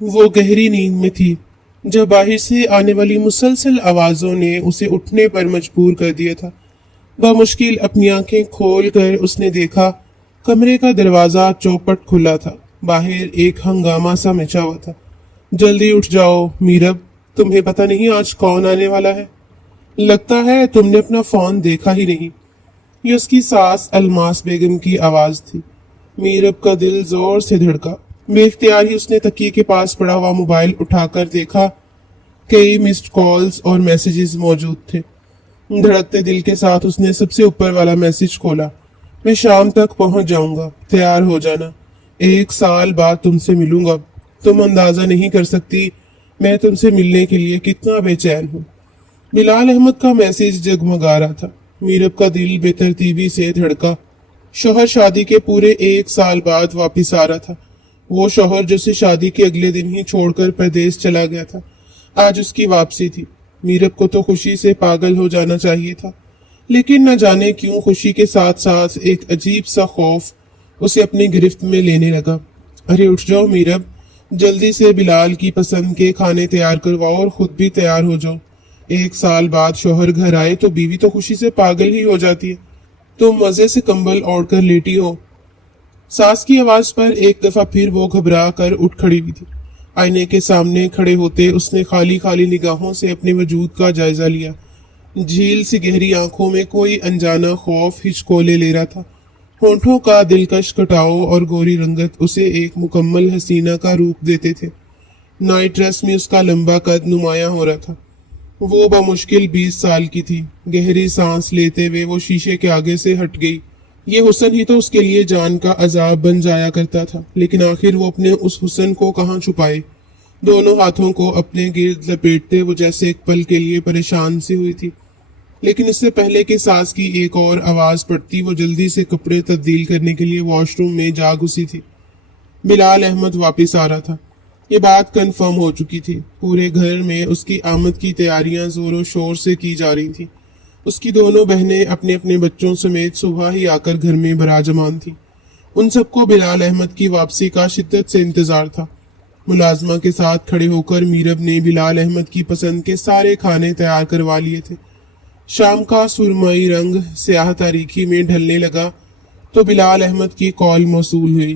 वो गहरी नींद में थी जब बाहर से आने वाली मुसलसल आवाजों ने उसे उठने पर मजबूर कर दिया था। बमुश्किल अपनी आंखें खोल कर उसने देखा, कमरे का दरवाजा चौपट खुला था। बाहर एक हंगामा सा मचा हुआ था। जल्दी उठ जाओ मीरब, तुम्हें पता नहीं आज कौन आने वाला है। लगता है तुमने अपना फोन देखा ही नहीं। ये उसकी सास अलमास बेगम की आवाज थी। मीरब का दिल जोर से धड़का। बेख्तियार ही उसने तकिए के पास पड़ा हुआ मोबाइल उठाकर देखा। कई मिस्ड कॉल्स और मैसेजेस मौजूद थे। धड़कते दिल के साथ उसने सबसे ऊपर वाला मैसेज खोला। मैं शाम तक पहुंच जाऊंगा, तैयार हो जाना। 1 साल बाद तुमसे मिलूंगा। तुम अंदाजा नहीं कर सकती मैं तुमसे मिलने के लिए कितना बेचैन हूँ। बिलाल अहमद का मैसेज जगमगा रहा था। मीरब का दिल बेतरतीबी से धड़का। शौहर शादी के पूरे 1 साल बाद वापिस आ रहा था। वो शौहर जिसे शादी के अगले दिन ही छोड़कर प्रदेश चला गया था, आज उसकी वापसी थी। मीरब को तो खुशी से पागल हो जाना चाहिए था, लेकिन न जाने क्यों खुशी के साथ साथ एक अजीब सा खौफ उसे अपनी गिरफ्त में लेने लगा। अरे उठ जाओ मीरब, जल्दी से बिलाल की पसंद के खाने तैयार करवाओ और खुद भी तैयार हो जाओ। 1 साल बाद शौहर घर आए तो बीवी तो खुशी से पागल ही हो जाती है। तुम मजे से कंबल ओढ़ कर लेटी हो। सास की आवाज पर एक दफा फिर वो घबरा कर उठ खड़ी हुई थी। आईने के सामने खड़े होते उसने खाली खाली निगाहों से अपने वजूद का जायजा लिया। झील सी गहरी आंखों में कोई अनजाना खौफ हिचकोले ले रहा था। होंठों का दिलकश कटाव और गोरी रंगत उसे एक मुकम्मल हसीना का रूप देते थे। नाइट ड्रेस में उसका लंबा कद नुमाया हो रहा था। वो बमुश्किल 20 साल की थी। गहरी सांस लेते हुए वो शीशे के आगे से हट गई। ये हुस्न ही तो उसके लिए जान का अजाब बन जाया करता था, लेकिन आखिर वो अपने उस हुस्न को कहाँ छुपाए। दोनों हाथों को अपने गिर्द लपेटते वो जैसे एक पल के लिए परेशान सी हुई थी। लेकिन इससे पहले कि सास की एक और आवाज पड़ती, वो जल्दी से कपड़े तब्दील करने के लिए वॉशरूम में जा घुसी थी। बिलाल अहमद वापस आ रहा था, ये बात कंफर्म हो चुकी थी। पूरे घर में उसकी आमद की तैयारियां जोरों शोर से की जा रही थी। उसकी दोनों बहनें अपने अपने बच्चों समेत सुबह ही आकर घर में बराजमान थी। उन सबको बिलाल अहमद की वापसी का शिद्दत से इंतजार था। मुलाजमा के साथ खड़े होकर मीरब ने बिलाल अहमद की पसंद के सारे खाने तैयार करवा लिए थे। शाम का सुरमई रंग स्याह तारीखी में ढलने लगा तो बिलाल अहमद की कॉल मौसूल हुई।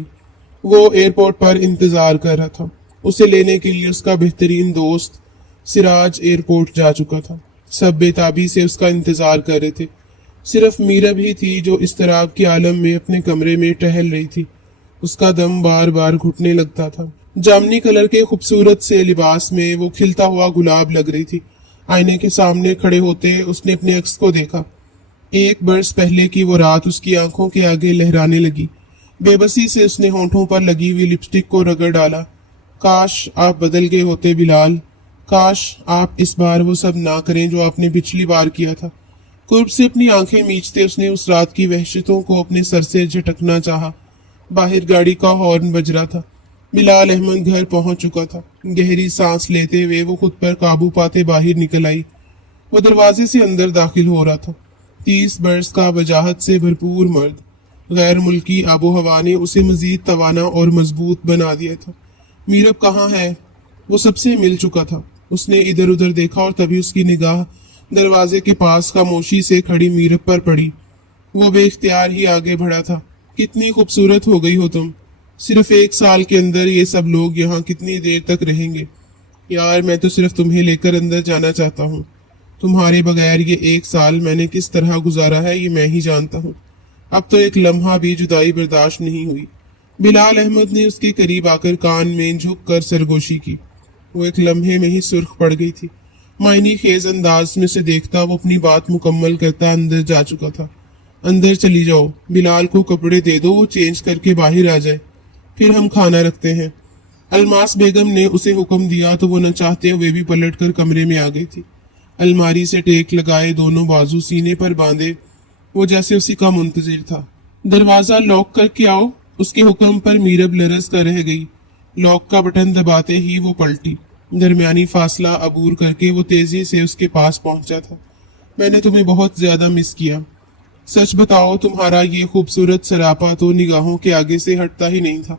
वो एयरपोर्ट पर इंतजार कर रहा था। उसे लेने के लिए उसका बेहतरीन दोस्त सिराज एयरपोर्ट जा चुका था। सब बेताबी से उसका इंतजार कर रहे थे। सिर्फ मीरब ही थी जो इस तरह के आलम में अपने कमरे में टहल रही थी। उसका दम बार बार घुटने लगता था। जामनी कलर के खूबसूरत से लिबास में वो खिलता हुआ गुलाब लग रही थी। आईने के सामने खड़े होते उसने अपने अक्स को देखा। 1 बरस पहले की वो रात उसकी आंखों के आगे लहराने लगी। बेबसी से उसने होंठों पर लगी हुई लिपस्टिक को रगड़ डाला। काश आप बदल गए होते बिलाल, काश आप इस बार वो सब ना करें जो आपने पिछली बार किया था। कुर्ब से अपनी आंखें मींचते उसने उस रात की वहशतों को अपने सर से झटकना चाहा। बाहर गाड़ी का हॉर्न बज रहा था। बिलाल अहमद घर पहुंच चुका था। गहरी सांस लेते हुए वो खुद पर काबू पाते बाहर निकल आई। वो दरवाजे से अंदर दाखिल हो रहा था। 30 बरस का वजाहत से भरपूर मर्द। गैर मुल्की आबो हवा ने उसे मजीद तवाना और मजबूत बना दिया था। मीरब कहाँ है? वो सबसे मिल चुका था। उसने इधर उधर देखा और तभी उसकी निगाह दरवाजे के पास खामोशी से खड़ी मीरब पर पड़ी। वो बेख्तियार ही आगे बढ़ा था। कितनी खूबसूरत हो गई हो तुम। सिर्फ 1 साल के अंदर ये सब लोग यहाँ कितनी देर तक रहेंगे? यार मैं तो सिर्फ तुम्हें लेकर अंदर जाना चाहता हूँ। तुम्हारे बगैर ये 1 साल मैंने किस तरह गुजारा है ये मैं ही जानता हूँ। अब तो एक लम्हा भी जुदाई बर्दाश्त नहीं हुई। बिलाल अहमद ने उसके करीब आकर कान में झुक कर सरगोशी की। वो एक लम्हे में ही सुर्ख पड़ गई थी। मायनी खेज अंदाज में से देखता वो अपनी बात मुकम्मल करता अंदर जा चुका था। अंदर चली जाओ, बिलाल को कपड़े दे दो, वो चेंज करके बाहर आ जाए, फिर हम खाना रखते हैं। अलमास बेगम ने उसे हुक्म दिया तो वो न चाहते हुए भी पलट कर कमरे में आ गई थी। अलमारी से टेक लगाए दोनों बाजू सीने पर बांधे वो जैसे उसी का मुंतजिर था। दरवाजा लॉक करके आओ, उसके हुक्म पर मीरब लरस कर रह गई। लॉक का बटन दबाते ही वो पलटी। दरमियानी फासला अबूर करके वो तेजी से उसके पास पहुंचा था। मैंने तुम्हें बहुत ज्यादा मिस किया। सच बताओ तुम्हारा ये खूबसूरत सरापा तो निगाहों के आगे से हटता ही नहीं था।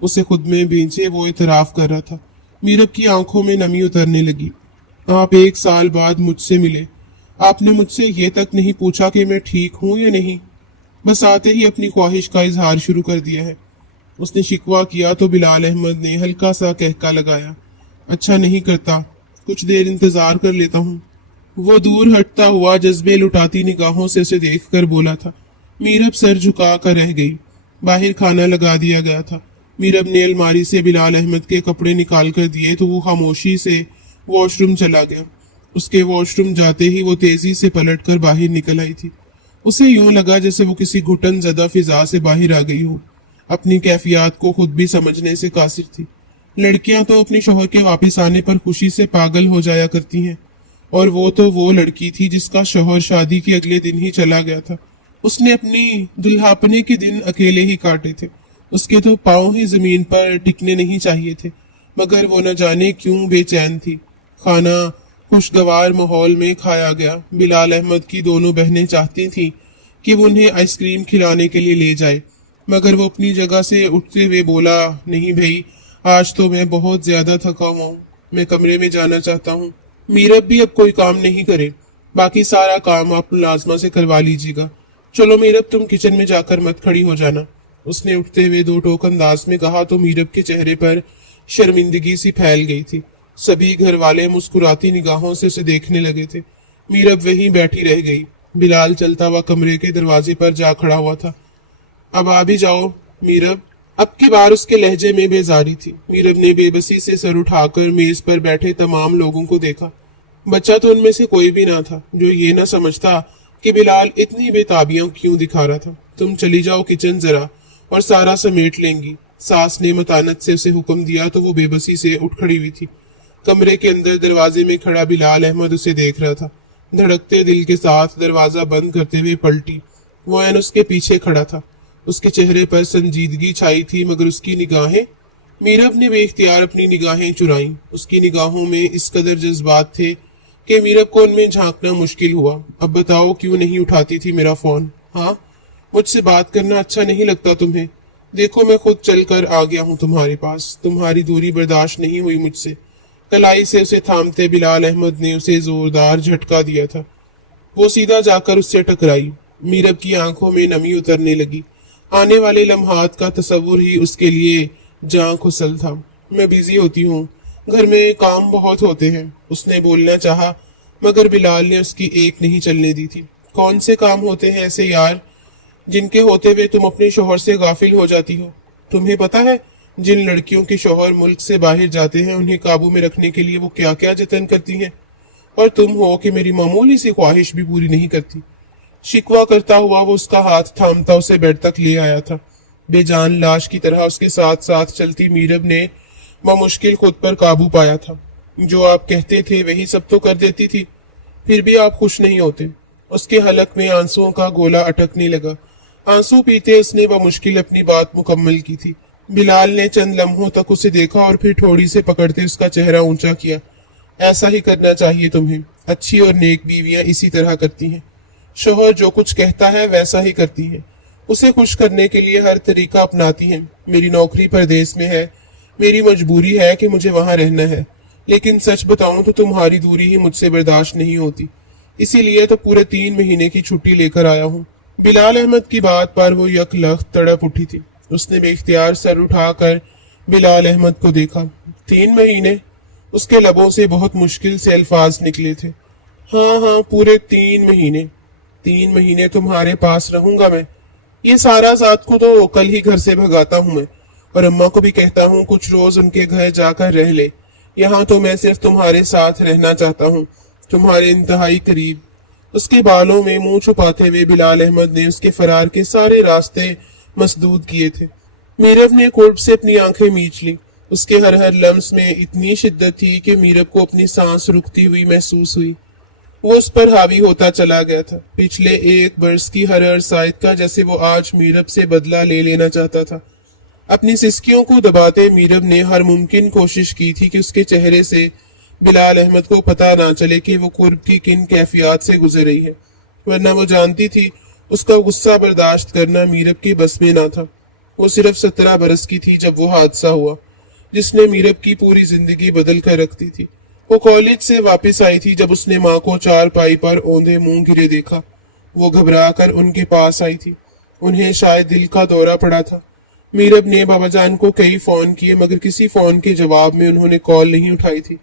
उसे खुद में बेंचे वो इतराफ कर रहा था। मीरब की आंखों में नमी उतरने लगी। आप 1 साल बाद मुझसे मिले, आपने मुझसे ये तक नहीं पूछा कि मैं ठीक हूं या नहीं, बस आते ही अपनी ख्वाहिश का इजहार शुरू कर दिया है। उसने शिकवा किया तो बिलाल अहमद ने हल्का सा कहका लगाया। अच्छा नहीं करता, कुछ देर इंतजार कर लेता हूँ। वो दूर हटता हुआ जज्बे लुटाती निगाहों से उसे देखकर बोला था। मीरब सर झुका कर रह गई। बाहर खाना लगा दिया गया था। मीरब ने अलमारी से बिलाल अहमद के कपड़े निकाल कर दिए तो वो खामोशी से वॉशरूम चला गया। उसके वॉशरूम जाते ही वो तेजी से पलटकर बाहर निकल आई थी। उसे यूं लगा जैसे वो किसी घुटन ज़दा फिजा से बाहर आ गई हो। अपनी कैफियत को खुद भी समझने से कासिर थी। लड़कियां तो अपने शौहर के वापस आने पर खुशी से पागल हो जाया करती हैं, और वो तो वो लड़की थी जिसका शौहर शादी के अगले दिन ही चला गया था। उसने अपनी दुल्हापने के दिन अकेले ही काटे थे। उसके तो पांव ही जमीन पर टिकने नहीं चाहिए थे, मगर वो न जाने क्यों बेचैन थी। खाना खुशगवार माहौल में खाया गया। बिलाल अहमद की दोनों बहनें चाहती थीं कि वो उन्हें आइसक्रीम खिलाने के लिए ले जाए, मगर वो अपनी जगह से उठते हुए बोला, नहीं भाई, आज तो मैं बहुत ज्यादा थका हुआ हूँ, मैं कमरे में जाना चाहता हूँ। मीरब भी अब कोई काम नहीं करे, बाकी सारा काम आप मुलाजमा से करवा लीजिएगा। चलो मीरब, तुम किचन में जाकर मत खड़ी हो जाना। उसने उठते हुए दो टोक अंदाज में कहा तो मीरब के चेहरे पर शर्मिंदगी सी फैल गई थी। सभी घर वाले मुस्कुराती निगाहों से उसे देखने लगे थे। मीरब वहीं बैठी रह गई। बिलाल चलता हुआ कमरे के दरवाजे पर जा खड़ा हुआ था। अब आ भी जाओ मीरब। अब की बार उसके लहजे में बेजारी थी। मीरब ने बेबसी से सर उठाकर मेज पर बैठे तमाम लोगों को देखा। बच्चा तो उनमें से कोई भी ना था जो ये ना समझता कि बिलाल इतनी बेताबियां क्यों दिखा रहा था। तुम चली जाओ किचन जरा, और सारा समेट लेंगी। सास ने मतानत से उसे हुक्म दिया तो वो बेबसी से उठ खड़ी हुई थी। कमरे के अंदर दरवाजे में खड़ा बिलाल अहमद उसे देख रहा था। धड़कते दिल के साथ दरवाजा बंद करते हुए पलटी। वो ऐन उसके पीछे खड़ा था। उसके चेहरे पर संजीदगी छाई थी, मगर उसकी निगाहें, मीरब ने बेख्तियार अपनी निगाहें चुराई। उसकी निगाहों में इस कदर जज्बात थे कि मीरब को उनमें झांकना मुश्किल हुआ। अब बताओ क्यों नहीं उठाती थी मेरा फोन? हाँ, मुझसे बात करना अच्छा नहीं लगता तुम्हें? देखो मैं खुद चल कर आ गया हूँ तुम्हारे पास। तुम्हारी दूरी बर्दाश्त नहीं हुई मुझसे। कलाई से उसे थामते बिलाल अहमद ने उसे जोरदार झटका दिया था। वो सीधा जाकर उससे टकराई। मीरब की आंखों में नमी उतरने लगी। आने वाले लम्हात का तस्वुर ही उसके लिए जान खुसल था। मैं बिजी होती हूँ, घर में काम बहुत होते हैं। उसने बोलना चाहा, मगर बिलाल ने उसकी एक नहीं चलने दी थी। कौन से काम होते हैं ऐसे यार, जिनके होते हुए तुम अपने शोहर से गाफिल हो जाती हो? तुम्हें पता है जिन लड़कियों के शोहर मुल्क से बाहर जाते हैं उन्हें काबू में रखने के लिए वो क्या क्या जतन करती हैं, और तुम हो कि मेरी मामूली सी ख्वाहिश भी पूरी नहीं करती। शिकवा करता हुआ वो उसका हाथ थामता उसे बेड तक ले आया था। बेजान लाश की तरह उसके साथ साथ चलती मीरब ने बमुश्किल खुद पर काबू पाया था। जो आप कहते थे वही सब तो कर देती थी, फिर भी आप खुश नहीं होते। उसके हलक में आंसुओं का गोला अटकने लगा। आंसू पीते उसने बमुश्किल अपनी बात मुकम्मल की थी। बिलाल ने चंद लम्हों तक उसे देखा और फिर ठोड़ी से पकड़ते उसका चेहरा ऊंचा किया। ऐसा ही करना चाहिए तुम्हें। अच्छी और नेक बीवियां इसी तरह करती हैं। शोहर जो कुछ कहता है वैसा ही करती है। उसे खुश करने के लिए हर तरीका अपनाती हैं। मेरी नौकरी परदेश में है, मेरी मजबूरी है कि मुझे वहां रहना है, लेकिन सच बताऊं तो तुम्हारी दूरी ही मुझसे बर्दाश्त नहीं होती। इसीलिए तो पूरे 3 महीने की छुट्टी लेकर आया हूँ। बिलाल अहमद की बात पर वो यकलख्त तड़प उठी थी। उसने बेख्तियार सर उठाकर बिलाल अहमद को देखा। 3 महीने? उसके लबों से बहुत मुश्किल से अल्फाज निकले थे। हाँ हाँ, पूरे 3 महीने। 3 महीने तुम्हारे पास रहूंगा मैं। ये सारा जात को तो कल ही घर से भगाता हूँ मैं, और अम्मा को भी कहता हूँ कुछ रोज उनके घर जाकर रह ले। यहाँ तो मैं सिर्फ तुम्हारे साथ रहना चाहता हूँ, तुम्हारे इंतहाई करीब। उसके बालों में मुंह छुपाते हुए बिलाल अहमद ने उसके फरार के सारे रास्ते मसदूद किए थे। मीरब ने कुर्ब से अपनी आंखें मींच ली। उसके हर हर लम्स में इतनी शिद्दत थी कि मीरब को अपनी सांस रुकती हुई महसूस हुई। वो उस पर हावी होता चला गया था। पिछले 1 बरस की हर साइद का जैसे वो आज मीरब से बदला ले लेना चाहता था। अपनी सिसकियों को दबाते मीरब ने हर मुमकिन कोशिश की थी कि उसके चेहरे से बिलाल अहमद को पता ना चले कि वो कुर्ब की किन कैफियत से गुजर रही है, वरना वो जानती थी उसका गुस्सा बर्दाश्त करना मीरब के बस में ना था। वो सिर्फ 17 बरस की थी जब वो हादसा हुआ। जिसने मीरब की पूरी जिंदगी बदल कर रख दी थी। वो कॉलेज से वापस आई थी जब उसने माँ को चारपाई पर औंधे मुंह गिरे देखा। वो घबरा कर उनके पास आई थी। उन्हें शायद दिल का दौरा पड़ा था। मीरब ने बाबाजान को कई फोन किए मगर किसी फोन के जवाब में उन्होंने कॉल नहीं उठाई थी।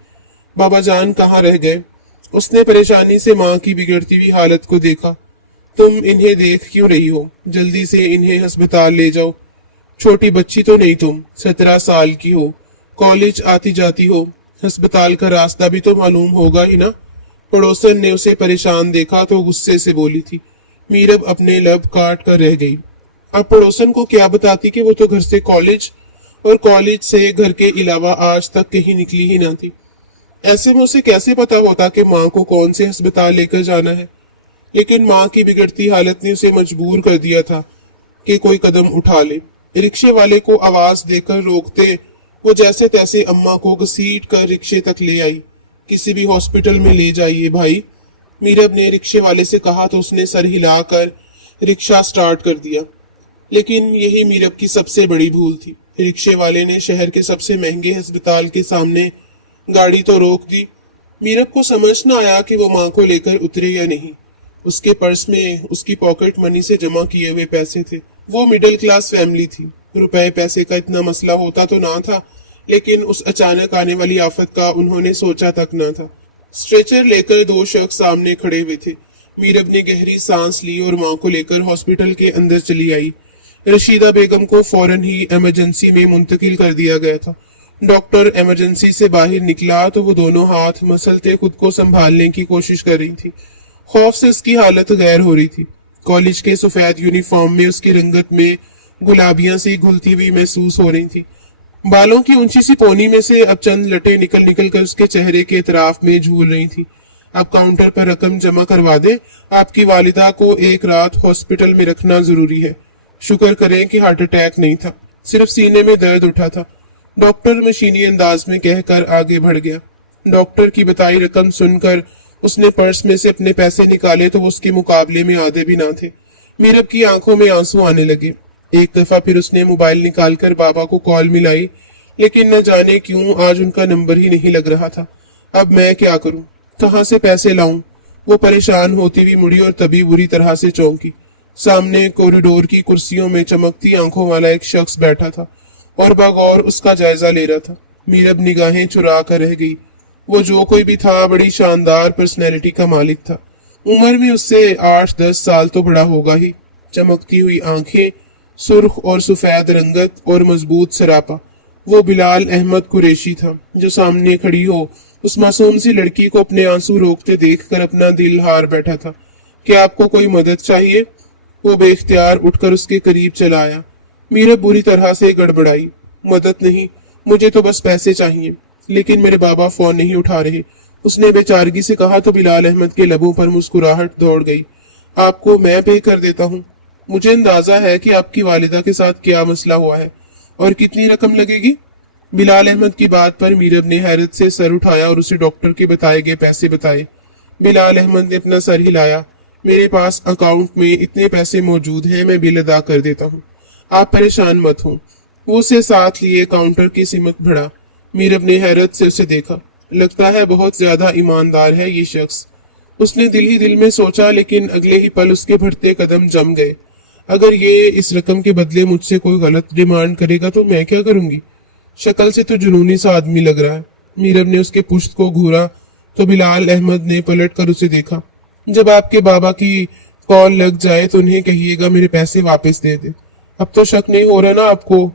बाबाजान कहाँ रह गए? उसने परेशानी से माँ की बिगड़ती हुई हालत को देखा। तुम इन्हें देख क्यों रही हो? जल्दी से इन्हें अस्पताल ले जाओ। छोटी बच्ची तो नहीं तुम, 17 साल की हो, कॉलेज आती जाती हो, अस्पताल का रास्ता भी तो मालूम होगा ही ना। पड़ोसन ने उसे परेशान देखा तो गुस्से से बोली थी। मीरब अपने लब काट कर रह गई। अब पड़ोसन को क्या बताती कि वो तो घर से कॉलेज और कॉलेज से घर के अलावा आज तक कहीं निकली ही ना थी। ऐसे में उसे कैसे पता होता कि माँ को कौन से अस्पताल लेकर जाना है। लेकिन माँ की बिगड़ती हालत ने उसे मजबूर कर दिया था कि कोई कदम उठा ले। रिक्शे वाले को आवाज देकर रोकते वो जैसे तैसे अम्मा को घसीट कर रिक्शे तक ले आई। किसी भी हॉस्पिटल में ले जाइए भाई, मीरब ने रिक्शे वाले से कहा तो उसने सर हिलाकर रिक्शा स्टार्ट कर दिया। लेकिन यही मीरब की सबसे बड़ी भूल थी। रिक्शे वाले ने शहर के सबसे महंगे अस्पताल के सामने गाड़ी तो रोक दी। मीरब को समझ न आया कि वो माँ को लेकर उतरे या नहीं। उसके पर्स में उसकी पॉकेट मनी से जमा किए हुए पैसे थे। वो मिडिल क्लास फैमिली थी। रुपए पैसे का इतना मसला होता तो ना था, लेकिन उस अचानक आने वाली आफत का उन्होंने सोचा तक न था। स्ट्रेचर लेकर दो शख्स सामने खड़े हुए थे। मीरब ने गहरी सांस ली और माँ को लेकर हॉस्पिटल के अंदर चली आई। रशीदा बेगम को फौरन ही इमरजेंसी में मुंतकिल कर दिया गया था। डॉक्टर इमरजेंसी से बाहर निकला तो वो दोनों हाथ मसलते खुद को संभालने की कोशिश कर रही थी। खौफ से उसकी हालत गैर हो रही थी। कॉलेज के सफेद यूनिफॉर्म में उसकी रंगत में गुलाबियां सी घुलती हुई महसूस हो रही थी। बालों की ऊंची सी पोनी में से अब चंद लटे निकल निकल कर उसके चेहरे के इतराफ में झूल रही थी। अब काउंटर पर रकम जमा करवा दे, आपकी वालिदा को एक रात हॉस्पिटल में रखना जरूरी है। शुक्र करें कि हार्ट अटैक नहीं था, सिर्फ सीने में दर्द उठा था, डॉक्टर मशीनी अंदाज में कहकर आगे बढ़ गया। डॉक्टर की बताई रकम सुनकर उसने पर्स में से अपने पैसे निकाले तो वो उसके मुकाबले में आधे भी ना थे। मीरब की आंखों में आंसू आने लगे। एक दफा फिर उसने मोबाइल निकालकर बाबा को कॉल मिलाई, लेकिन न जाने क्यों आज उनका नंबर ही नहीं लग रहा था। अब मैं क्या करूं, कहां से पैसे लाऊं? वो परेशान होती हुई मुड़ी और तभी बुरी तरह से चौंकी। सामने कॉरिडोर की कुर्सियों में चमकती आंखों वाला एक शख्स बैठा था और बगौर उसका जायजा ले रहा था। मीरब निगाहें चुरा कर रह गई। वो जो कोई भी था बड़ी शानदार पर्सनैलिटी का मालिक था। उम्र में उससे 8-10 साल तो बड़ा होगा ही। चमकती हुई आंखें, सुर्ख और सफेद रंगत और मजबूत सरापा। वो बिलाल अहमद कुरैशी था जो सामने खड़ी हो उस मासूम सी लड़की को अपने आंसू रोकते देखकर अपना दिल हार बैठा था। क्या आपको कोई मदद चाहिए? वो बेख्तियार उठकर उसके करीब चला आया। मीरब बुरी तरह से गड़बड़ाई। मदद नहीं, मुझे तो बस पैसे चाहिए। लेकिन मेरे बाबा फोन नहीं उठा रहे, उसने बेचारगी से कहा तो बिलाल अहमद के लबों पर मुस्कुराहट दौड़ गई। आपको मैं पे कर देता हूँ। मुझे अंदाजा है कि आपकी वालिदा के साथ क्या मसला हुआ है। और कितनी रकम लगेगी? बिलाल अहमद की बात पर मीरब ने हैरत से सर उठाया और उसे डॉक्टर के बताए गए पैसे बताए। बिलाल अहमद ने अपना सर हिलाया। मेरे पास अकाउंट में इतने पैसे मौजूद हैं, मैं बिल अदा कर देता हूँ, आप परेशान मत हो। वो उसे साथ लिए काउंटर की सिमत बढ़ा। मीरब ने हैरत से उसे देखा। लगता है बहुत ज्यादा ईमानदार है ये शख्स, उसने दिल ही दिल में सोचा। लेकिन अगले ही पल उसके बढ़ते कदम जम गए। अगर ये इस रकम के बदले मुझसे कोई गलत डिमांड करेगा तो मैं क्या करूंगी? शक्ल से तो जुनूनी सा आदमी लग रहा है। मीरब ने उसके पुश्त को घूरा तो बिलाल अहमद ने पलट कर उसे देखा। जब आपके बाबा की कॉल लग जाए तो उन्हें कहिएगा मेरे पैसे वापस दे दे। अब तो शक नहीं हो रहा ना आपको?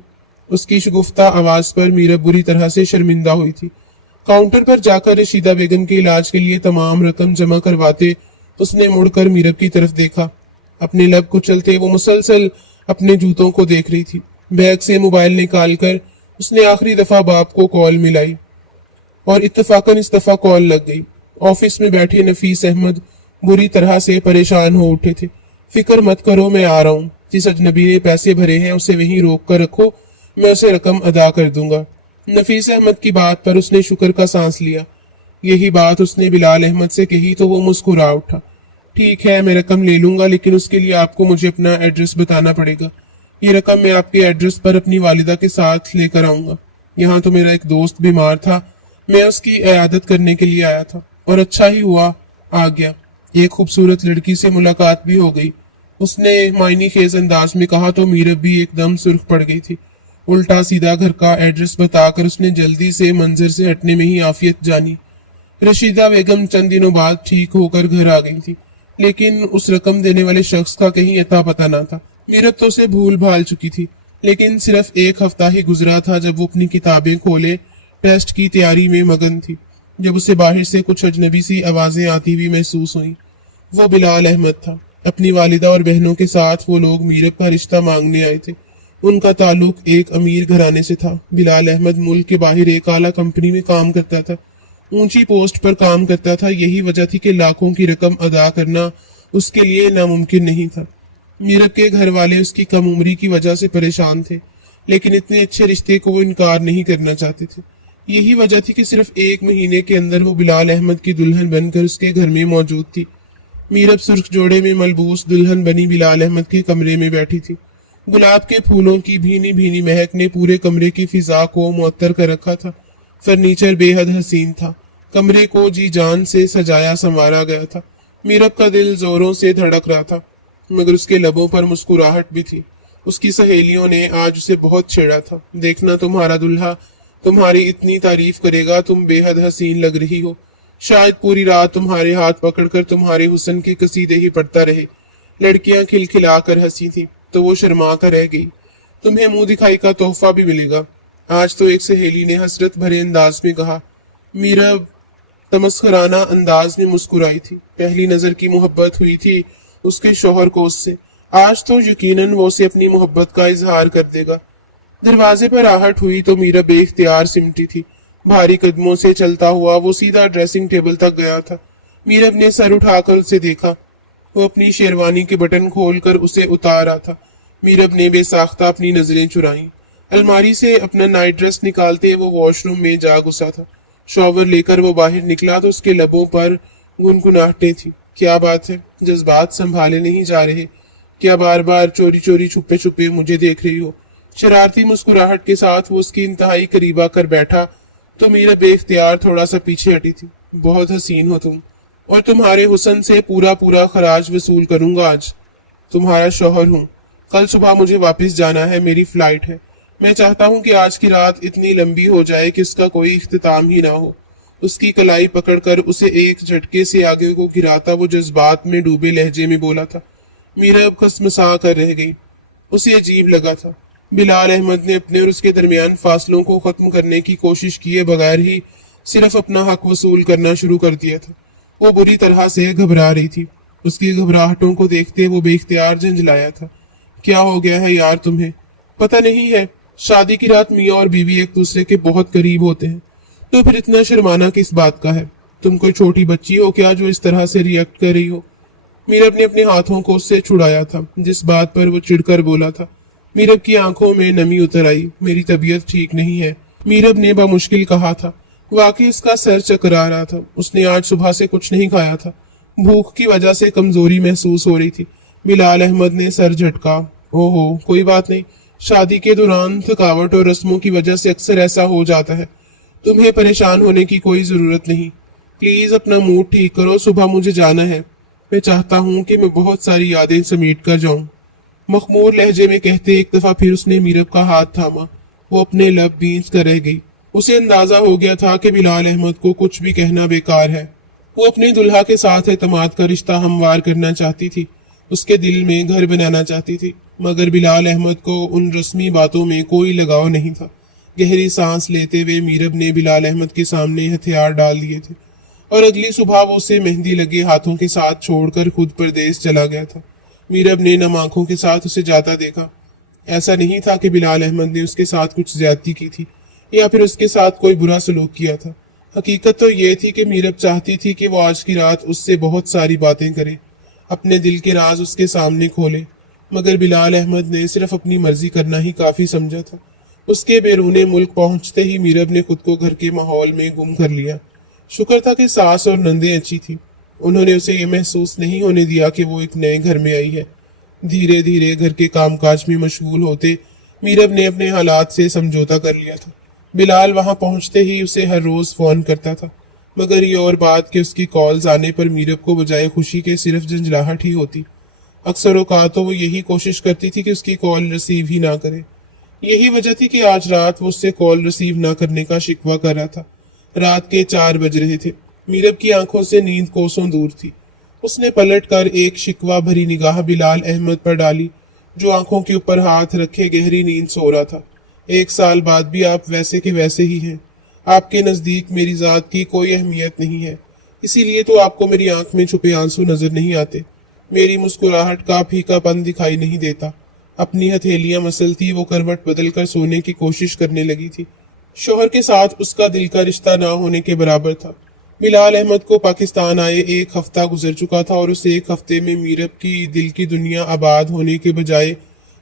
उसकी शगुफ्ता आवाज पर मीरब बुरी तरह से शर्मिंदा हुई थी। काउंटर पर जाकर रशीदा बेगम के इलाज के लिए तमाम रकम जमा करवाते उसने मुड़कर मीरब की तरफ देखा। अपने लब कुचलते वो मुसलसल अपने जूतों को देख रही थी। बैग से मोबाइल निकालकर उसने आखिरी दफा बाप को कॉल मिलाई और इत्तफाकन इस दफा कॉल लग गई। ऑफिस में बैठे नफीस अहमद बुरी तरह से परेशान हो उठे थे। फिक्र मत करो, मैं आ रहा हूँ। जिस अजनबी ने पैसे भरे हैं उसे वहीं रोक कर रखो, मैं उसे रकम अदा कर दूंगा। नफीस अहमद की बात पर उसने शुक्र का सांस लिया। यही बात उसने बिलाल अहमद से कही तो वो मुस्कुरा उठा। ठीक है, मैं रकम ले लूंगा, लेकिन उसके लिए आपको मुझे अपना एड्रेस बताना पड़ेगा। ये रकम मैं आपके एड्रेस पर अपनी वालिदा के साथ लेकर आऊंगा। यहाँ तो मेरा एक दोस्त बीमार था, मैं उसकी इयादत करने के लिए आया था और अच्छा ही हुआ आ गया। एक खूबसूरत लड़की से मुलाकात भी हो गई। उसने मायनी खेज अंदाज में कहा तो मीरब भी एकदम सुर्ख पड़ गई थी। उल्टा सीधा घर का एड्रेस बताकर उसने जल्दी से मंजर से हटने में ही आफियत जानी। रशीदा बेगम चंद दिनों बाद ठीक होकर घर आ गई थी, लेकिन उस रकम देने वाले शख्स का कहीं अता पता ना था। मीरब तो उसे भूल भाल चुकी थी, लेकिन सिर्फ एक हफ्ता ही गुजरा था जब वो अपनी किताबें खोले टेस्ट की तैयारी में मगन थी, जब उसे बाहर से कुछ अजनबी सी आवाजें आती हुई महसूस हुई। वो बिलाल अहमद था। अपनी वालिदा और बहनों के साथ वो लोग मीरब का रिश्ता मांगने आए थे। उनका ताल्लुक एक अमीर घराने से था। बिलाल अहमद मुल्क के बाहर एक आला कंपनी में काम करता था, ऊंची पोस्ट पर काम करता था। यही वजह थी कि लाखों की रकम अदा करना उसके लिए नामुमकिन नहीं था। मीरब के घर वाले उसकी कम उम्री की वजह से परेशान थे, लेकिन इतने अच्छे रिश्ते को वो इनकार नहीं करना चाहते थे। यही वजह थी कि सिर्फ एक महीने के अंदर वो बिलाल अहमद की दुल्हन बनकर उसके घर में मौजूद थी। मीरब सुर्ख जोड़े में मलबूस दुल्हन बनी बिलाल अहमद के कमरे में बैठी थी। गुलाब के फूलों की भीनी भीनी महक ने पूरे कमरे की फिजा को मुअत्तर कर रखा था। फर्नीचर बेहद हसीन था। कमरे को जी जान से सजाया संवारा गया था। मीरब का दिल जोरों से धड़क रहा था, मगर उसके लबों पर मुस्कुराहट भी थी। उसकी सहेलियों ने आज उसे बहुत छेड़ा था। देखना तुम्हारा दुल्हा तुम्हारी इतनी तारीफ करेगा, तुम बेहद हसीन लग रही हो। शायद पूरी रात तुम्हारे हाथ पकड़कर तुम्हारे हुस्न के कसीदे ही पढ़ता रहे। लड़कियां खिलखिलाकर हंसी थी तो वो शर्मा कर रह गई। तुम्हें मुंह दिखाई का तोहफा भी मिलेगा, आज तो एक सहेली ने हसरत भरे अंदाज में कहा। मीरब तमस्खराना अंदाज में मुस्कुराई थी। पहली नजर की मोहब्बत हुई थी उसके शौहर को उससे। आज तो यकीनन वो उसे अपनी मोहब्बत का इजहार कर देगा। दरवाजे पर आहट हुई तो मीरा बेख्तियार सिमटी थी। भारी कदमों से चलता हुआ वो सीधा ड्रेसिंग टेबल तक गया था। मीरब ने सर उठाकर उसे देखा। वो अपनी शेरवानी के बटन खोलकर उसे उतार रहा था। मीरब ने बेसाख्ता अपनी नजरें चुराई। अलमारी से अपना नाइट ड्रेस निकालते वो वॉशरूम में जा घुसा था। शॉवर लेकर वो बाहर निकला तो उसके लबों पर गुनगुनाहटें थी। क्या बात है, जज्बात संभाले नहीं जा रहे? क्या बार बार चोरी चोरी छुपे छुपे मुझे देख रही हो? शरारती मुस्कुराहट के साथ वो उसकी इंतहाई करीब आकर बैठा तो मीरा बेख्तियार थोड़ा सा पीछे हटी थी। बहुत हसीन हो तुम, और तुम्हारे हुस्न से पूरा पूरा खराज वसूल करूंगा। आज तुम्हारा शौहर हूँ। कल सुबह मुझे वापस जाना है, मेरी फ्लाइट है। मैं चाहता हूँ कि आज की रात इतनी लंबी हो जाए कि उसका कोई इख्तिताम ही ना हो। उसकी कलाई पकड़कर उसे एक झटके से आगे को गिराता वो जज्बात में डूबे लहजे में बोला था। मीरा अब कसमसा कर रह गई। उसे अजीब लगा था। बिलाल अहमद ने अपने और उसके दरमियान फासलों को खत्म करने की कोशिश किए बगैर ही सिर्फ अपना हक वसूल करना शुरू कर दिया था। वो बुरी तरह से घबरा रही थी। उसकी घबराहटों को देखते वो बेख्तियार झंझलाया था। क्या हो गया है यार तुम्हें? पता नहीं है, शादी की रात मियाँ और बीवी एक दूसरे के बहुत करीब होते हैं, तो फिर इतना शर्माना किस बात का है? तुम कोई छोटी बच्ची हो क्या जो इस तरह से रिएक्ट कर रही हो? मीरब ने अपने हाथों को उससे छुड़ाया था जिस बात पर वो चिढ़कर बोला था। मीरब की आंखों में नमी उतर आई। मेरी तबीयत ठीक नहीं है, मीरब ने बामुश्किल कहा था। वाकई उसका सर चकरा रहा था। उसने आज सुबह से कुछ नहीं खाया था। भूख की वजह से कमजोरी महसूस हो रही थी। बिलाल अहमद ने सर झटका। ओहो, कोई बात नहीं, शादी के दौरान थकावट और रस्मों की वजह से अक्सर ऐसा हो जाता है। तुम्हें परेशान होने की कोई जरूरत नहीं। प्लीज अपना मूड ठीक करो, सुबह मुझे जाना है। मैं चाहता हूँ कि मैं बहुत सारी यादें समेट कर जाऊं। मखमूर लहजे में कहते एक दफा फिर उसने मीरब का हाथ थामा। वो अपने लब बींच कर रह गई। उसे अंदाजा हो गया था कि बिलाल अहमद को कुछ भी कहना बेकार है। वो अपने दुल्हा के साथ एतमाद का रिश्ता हमवार करना चाहती थी, उसके दिल में घर बनाना चाहती थी, मगर बिलाल अहमद को उन रस्मी बातों में कोई लगाव नहीं था। गहरी सांस लेते हुए मीरब ने बिलाल अहमद के सामने हथियार डाल दिए थे और अगली सुबह वो उसे मेहंदी लगे हाथों के साथ छोड़कर खुद परदेश चला गया था। मीरब ने नम आंखों के साथ उसे जाता देखा। ऐसा नहीं था कि बिलाल अहमद ने उसके साथ कुछ ज्यादती की थी या फिर उसके साथ कोई बुरा सलूक किया था। हकीकत तो ये थी कि मीरब चाहती थी कि वो आज की रात उससे बहुत सारी बातें करे, अपने दिल के राज उसके सामने खोले, मगर बिलाल अहमद ने सिर्फ अपनी मर्जी करना ही काफी समझा था। उसके बैरूने मुल्क पहुंचते ही मीरब ने खुद को घर के माहौल में गुम कर लिया। शुक्र था कि सास और नंदे अच्छी थी। उन्होंने उसे ये महसूस नहीं होने दिया कि वो एक नए घर में आई है। धीरे धीरे घर के कामकाज में मशगूल होते मीरब ने अपने हालात से समझौता कर लिया था। بلال وہاں پہنچتے ہی اسے ہر روز فون کرتا تھا، مگر یہ اور بات کہ اس کی کالز آنے پر میرب کو بجائے خوشی کے صرف جھنجھلاہٹ ہی ہوتی۔ اکثر اوقات تو وہ یہی کوشش کرتی تھی کہ اس کی کال ریسیو ہی نہ کرے۔ یہی وجہ تھی کہ آج رات وہ اس سے کال ریسیو نہ کرنے کا شکوہ کر رہا تھا۔ رات کے 4 بج رہے تھے۔ میرب کی آنکھوں سے نیند کوسوں دور تھی۔ اس نے پلٹ کر ایک شکوہ بھری نگاہ بلال احمد پر ڈالی، جو آنکھوں کے اوپر ہاتھ رکھے گہری نیند سو رہا تھا۔ 1 سال بعد بھی آپ ویسے کے ویسے ہی ہیں۔ آپ کے نزدیک میری ذات کی کوئی اہمیت نہیں ہے، اسی لیے تو آپ کو میری آنکھ میں چھپے آنسو نظر نہیں آتے، میری مسکراہٹ کا پھیکا پن دکھائی نہیں دیتا۔ اپنی ہتھیلیاں مسلتی وہ کروٹ بدل کر سونے کی کوشش کرنے لگی تھی۔ شوہر کے ساتھ اس کا دل کا رشتہ نہ ہونے کے برابر تھا۔ بلال احمد کو پاکستان آئے 1 ہفتہ گزر چکا تھا اور اس 1 ہفتے میں میرب کی دل کی دنیا آباد ہونے کے بجائے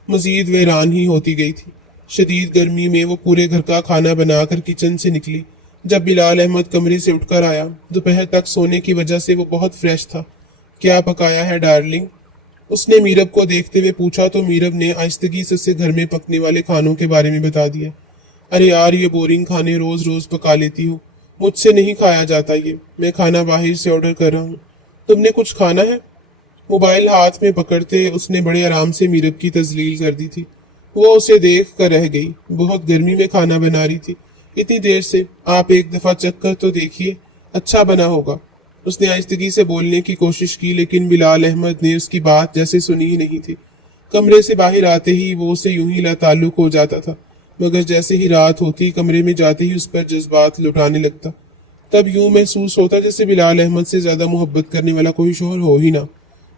مزید ویران ہی ہوتی گئی تھی۔ شدید گرمی میں وہ پورے گھر کا کھانا بنا کر کچن سے نکلی۔ جب بلال احمد کمرے سے اٹھ کر آیا، دوپہر تک سونے کی وجہ سے وہ بہت فریش تھا۔ کیا پکایا ہے ڈارلنگ؟ اس نے میرب کو دیکھتے ہوئے پوچھا تو میرب نے آہستگی سے اسے گھر میں پکنے والے کھانوں کے بارے میں بتا دیا۔ ارے یار، یہ بورنگ کھانے روز روز پکا لیتی ہو، مجھ سے نہیں کھایا جاتا یہ، میں کھانا باہر سے آرڈر کر رہا ہوں۔ تم نے کچھ کھانا ہے؟ موبائل ہاتھ میں پکڑتے اس نے بڑے آرام سے میرب کی تذلیل کر دی تھی۔ وہ اسے دیکھ کر رہ گئی۔ بہت گرمی میں کھانا بنا رہی تھی اتنی دیر سے، آپ ایک دفعہ چکھ کر تو دیکھیے، اچھا بنا ہوگا۔ اس نے آہستگی سے بولنے کی کوشش کی، لیکن بلال احمد نے اس کی بات جیسے سنی ہی نہیں تھی۔ کمرے سے باہر آتے ہی وہ اسے یوں ہی لا تعلق ہو جاتا تھا، مگر جیسے ہی رات ہوتی کمرے میں جاتے ہی اس پر جذبات لٹانے لگتا۔ تب یوں محسوس ہوتا جیسے بلال احمد سے زیادہ محبت کرنے والا کوئی شوہر ہو ہی نہ۔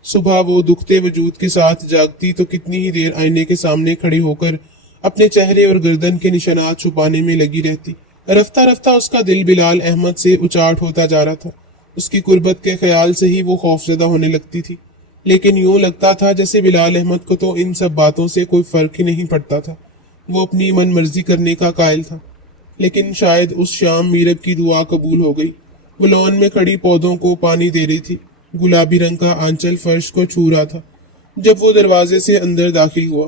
صبح وہ دکھتے وجود کے ساتھ جاگتی تو کتنی ہی دیر آئینے کے سامنے کھڑی ہو کر اپنے چہرے اور گردن کے نشانات چھپانے میں لگی رہتی۔ رفتہ رفتہ اس کا دل بلال احمد سے اچاٹ ہوتا جا رہا تھا۔ اس کی قربت کے خیال سے ہی وہ خوفزدہ ہونے لگتی تھی، لیکن یوں لگتا تھا جیسے بلال احمد کو تو ان سب باتوں سے کوئی فرق ہی نہیں پڑتا تھا۔ وہ اپنی من مرضی کرنے کا قائل تھا۔ لیکن شاید اس شام میرب کی دعا قبول ہو گئی۔ وہ لان میں کھڑی پودوں کو پانی دے رہی تھی۔ گلابی رنگ کا آنچل فرش کو چھو رہا تھا۔ جب وہ دروازے سے اندر داخل ہوا،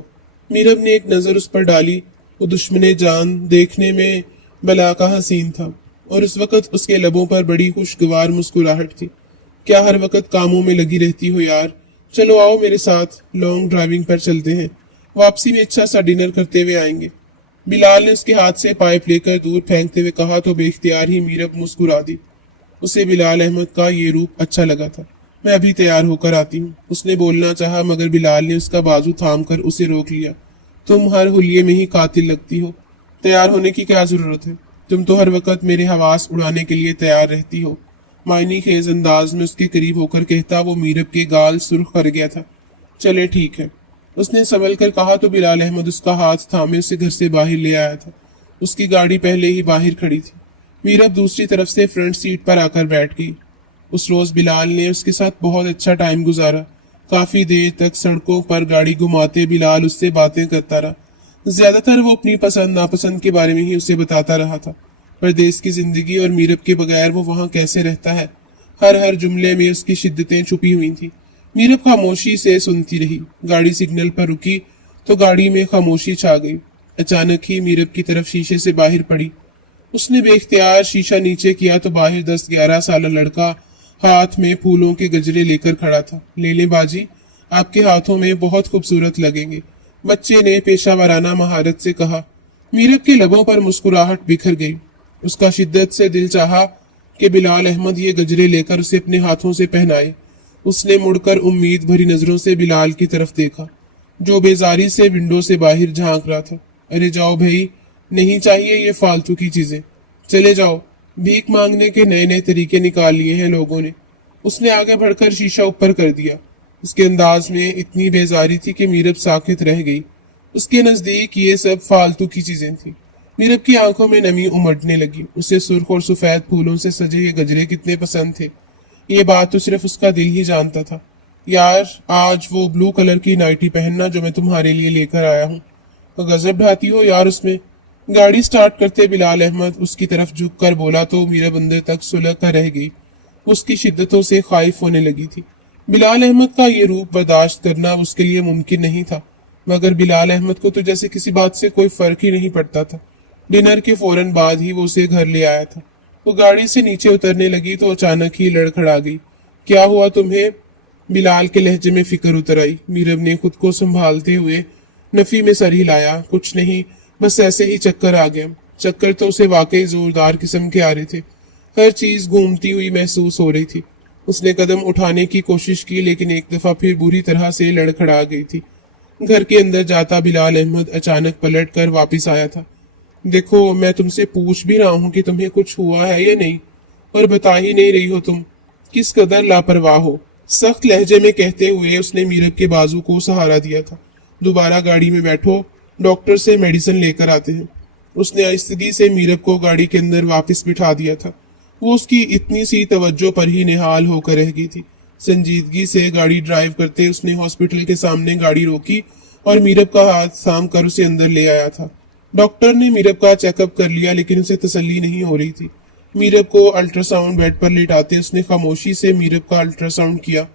میرب نے ایک نظر اس پر ڈالی۔ وہ دشمن جان دیکھنے میں بلا کا حسین تھا، اور اس وقت اس کے لبوں پر بڑی خوشگوار مسکراہٹ تھی۔ کیا ہر وقت کاموں میں لگی رہتی ہو یار؟ چلو آؤ میرے ساتھ، لانگ ڈرائیونگ پر چلتے ہیں، واپسی میں اچھا سا ڈنر کرتے ہوئے آئیں گے۔ بلال نے اس کے ہاتھ سے پائپ لے کر دور پھینکتے ہوئے کہا تو بے اختیار ہی میرب مسکرا دی۔ اسے بلال احمد کا یہ روپ اچھا لگا تھا۔ میں ابھی تیار ہو کر آتی ہوں، اس نے بولنا چاہا، مگر بلال نے اس کا بازو تھام کر اسے روک لیا۔ تم ہر حلیے میں ہی قاتل لگتی ہو، تیار ہونے کی کیا ضرورت ہے؟ تم تو ہر وقت میرے حواس اڑانے کے لیے تیار رہتی ہو، معنی خیز انداز میں اس کے قریب ہو کر کہتا وہ میرب کے گال سرخ کر گیا تھا۔ چلے ٹھیک ہے، اس نے سنبھل کر کہا تو بلال احمد اس کا ہاتھ تھامے اسے گھر سے باہر لے آیا تھا۔ اس کی گاڑی پہلے ہی باہر کھڑی تھی۔ میرب دوسری طرف سے فرنٹ سیٹ پر آ کر بیٹھ گئی۔ اس روز بلال نے اس کے ساتھ بہت اچھا ٹائم گزارا۔ کافی دیر تک سڑکوں پر گاڑی گھماتے بلال اس سے باتیں کرتا رہا۔ زیادہ تر وہ اپنی پسند ناپسند کے بارے میں ہی اسے بتاتا رہا تھا، پردیس کی زندگی اور میرب کے بغیر وہ وہاں کیسے رہتا ہے۔ ہر جملے میں اس کی شدتیں چھپی ہوئی تھیں۔ میرب خاموشی سے سنتی رہی۔ گاڑی سگنل پر رکی تو گاڑی میں خاموشی چھا گئی۔ اچانک ہی میرب کی طرف شیشے سے باہر پڑی۔ اس نے بے اختیار شیشہ نیچے کیا تو باہر 10-11 سالہ لڑکا ہاتھ میں پھولوں کے گجرے لے کر کھڑا تھا۔ لے لیں باجی، آپ کے ہاتھوں میں بہت خوبصورت لگیں گے، بچے نے پیشہ ورانہ مہارت سے کہا۔ میرب کے لبوں پر مسکراہٹ بکھر گئی۔ اس کا شدت سے دل چاہا کہ بلال احمد یہ گجرے لے کر اسے اپنے ہاتھوں سے پہنائے۔ اس نے مڑ کر امید بھری نظروں سے بلال کی طرف دیکھا، جو بیزاری سے ونڈو سے باہر جھانک رہا تھا۔ ارے جاؤ بھائی، نہیں چاہیے یہ فالتو کی چیزیں، چلے جاؤ، بھیک مانگنے کے نئے نئے طریقے نکال لیے ہیں لوگوں نے۔ اس نے آگے بڑھ کر شیشہ اوپر کر دیا۔ اس کے انداز میں اتنی بیزاری تھی کہ میرب ساکت رہ گئی۔ اس کے نزدیک یہ سب فالتو کی چیزیں تھیں۔ میرب کی آنکھوں میں نمی امڑنے لگی۔ اسے سرخ اور سفید پھولوں سے سجے یہ گجرے کتنے پسند تھے، یہ بات تو صرف اس کا دل ہی جانتا تھا۔ یار، آج وہ بلو کلر کی نائٹی پہننا جو میں تمہارے لیے لے کر آیا ہوں، غضب ڈھاتی ہو یار اس میں۔ گاڑی سٹارٹ کرتے بلال احمد اس کی طرف جھک کر بولا تو میرب اندر تک سلگ کر رہ گئی۔ اس کی شدتوں سے خائف ہونے لگی تھی۔ بلال احمد کا یہ روپ برداشت کرنا اس کے لیے ممکن نہیں تھا، مگر بلال احمد کو تو جیسے کسی بات سے کوئی فرق ہی نہیں پڑتا تھا۔ डिनर के फौरन बाद ही वो उसे घर ले आया था। वो गाड़ी से नीचे उतरने लगी तो अचानक ही लड़खड़ा गई। क्या हुआ तुम्हें? बिलाल के लहजे में फिक्र उतर आई। मीरब ने खुद को संभालते हुए नफी में सर हिलाया। कुछ नहीं, बस ऐसे ही चक्कर आ गया। चक्कर तो उसे वाकई जोरदार किस्म के आ रहे थे। हर चीज घूमती हुई महसूस हो रही थी। उसने कदम उठाने की कोशिश की लेकिन एक दफा फिर बुरी तरह से लड़खड़ा गई थी। घर के अंदर जाता बिलाल अहमद अचानक पलट कर वापिस आया था। देखो, मैं तुमसे पूछ भी रहा हूँ कि तुम्हें कुछ हुआ है या नहीं, और बता ही नहीं रही हो तुम। किस कदर लापरवाह हो। सख्त लहजे में कहते हुए उसने मीरब के बाजू को सहारा दिया था। दोबारा गाड़ी में बैठो, डॉक्टर से मेडिसिन लेकर आते हैं। उसने आहिस्तगी से मीरब को गाड़ी के अंदर वापस बिठा दिया था। वो उसकी इतनी सी तवज्जो पर ही निहाल होकर रह गई थी। संजीदगी से गाड़ी ड्राइव करते उसने हॉस्पिटल के सामने गाड़ी रोकी और मीरब का हाथ थाम कर उसे अंदर ले आया था। डॉक्टर ने मीरब का चेकअप कर लिया लेकिन उसे तसल्ली नहीं हो रही थी। मीरब को अल्ट्रासाउंड बेड पर लेटाते उसने खामोशी से मीरब का अल्ट्रासाउंड किया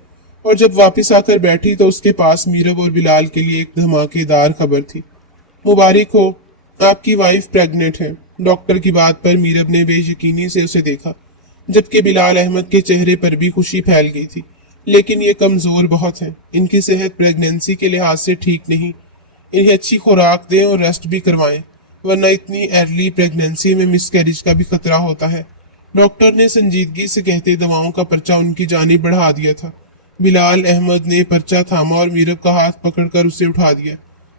और जब वापस आकर बैठी तो उसके पास मीरब और बिलाल के लिए एक धमाकेदार खबर थी। मुबारक हो, आपकी वाइफ प्रेग्नेंट है। डॉक्टर की बात पर मीरब ने बेयकीनी से उसे देखा, जबकि बिलाल अहमद के चेहरे पर भी खुशी फैल गई थी। लेकिन ये कमजोर बहुत हैं। इनकी सेहत प्रेगनेंसी के लिहाज से ठीक नहीं। इन्हें अच्छी खुराक दें और रेस्ट भी करवाएं, वरना इतनी अर्ली प्रेगनेंसी में मिसकैरेज का भी खतरा होता है। डॉक्टर ने संजीदगी से कहते दवाओं का पर्चा उनकी जानिब बढ़ा दिया था। बिलाल अहमद ने पर्चा थामा और मीरब का हाथ पकड़कर उसे उठा दिया।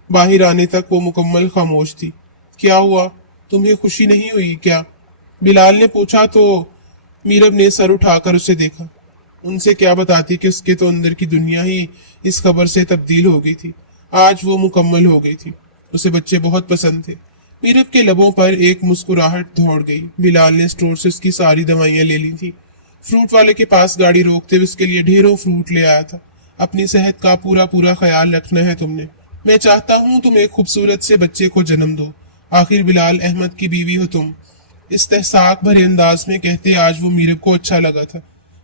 बाहर आने तक वो मुकम्मल खामोश थी। क्या हुआ, तुम्हें खुशी नहीं हुई क्या? बिलाल ने पूछा तो मीरब ने सर उठाकर उसे देखा। उनसे क्या बताती कि उसके तो अंदर की दुनिया ही इस खबर से तब्दील हो गई थी। आज वो मुकम्मल हो गई थी। उसे बच्चे बहुत पसंद थे। मीरब के लबों पर एक मुस्कुराहट दौड़ गई। बिलाल ने स्टोर से उसकी सारी दवाइयां ले ली थी। फ्रूट वाले के पास गाड़ी रोकते हुए उसके लिए ढेरों फ्रूट ले आया था। अपनी सेहत का पूरा पूरा ख्याल रखना है तुमने। मैं चाहता हूँ तुम एक खूबसूरत से बच्चे को जन्म दो। आखिर बिलाल अहमद की बीवी हो तुम। इस्तेहसाक भरे अंदाज में कहते आज वो मीरब को अच्छा लगा था।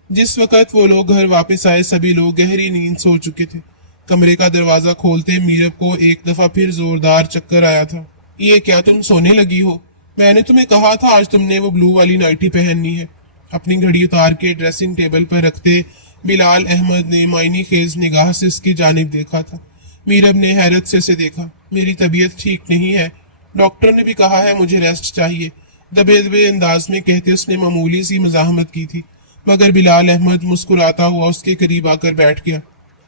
जिस वक्त वो लोग घर वापस आए सभी लोग गहरी नींद सो चुके थे। कमरे का दरवाजा खोलते मीरब को एक दफा फिर जोरदार चक्कर आया था। ये क्या, तुम सोने लगी हो? मैंने तुम्हें कहा था आज तुमने वो ब्लू वाली नाइटी पहननी है। अपनी घड़ी उतार के ड्रेसिंग टेबल पर रखते बिलाल अहमद ने मायनी खेज निगाह से उसकी जानिब देखा था। मीरब ने हैरत से उसे देखा। मेरी तबीयत ठीक नहीं है, डॉक्टर ने भी कहा है मुझे रेस्ट चाहिए। दबे दबे अंदाज में कहते उसने मामूली सी मजाहमत की थी, मगर बिलाल अहमद मुस्कुराता हुआ उसके करीब आकर बैठ गया।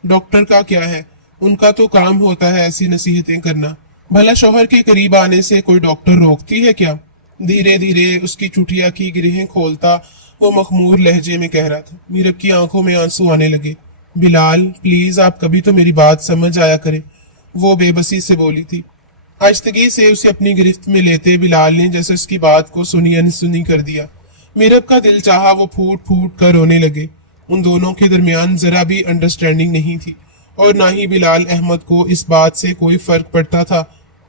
डॉक्टर का क्या है, उनका तो काम होता है ऐसी नसीहतें करना। भला शौहर के करीब आने से कोई डॉक्टर रोकती है क्या? धीरे धीरे उसकी चुटिया की गिरहें खोलता वो मखमूर लहजे में कह रहा था। मीरब की आंखों में आंसू आने लगे। बिलाल प्लीज, आप कभी तो मेरी बात समझ आया करें, वो बेबसी से बोली थी। आहिस्तगी से उसे अपनी गिरफ्त में लेते बिलाल ने जैसे उसकी बात को सुनी अनसुनी कर दिया। मीरब का दिल चाहा वो फूट फूट कर रोने लगे। उन दोनों के दरमियान जरा भी अंडरस्टैंडिंग नहीं थी और ना ही बिलाल अहमद को इस बात से कोई फर्क पड़ता था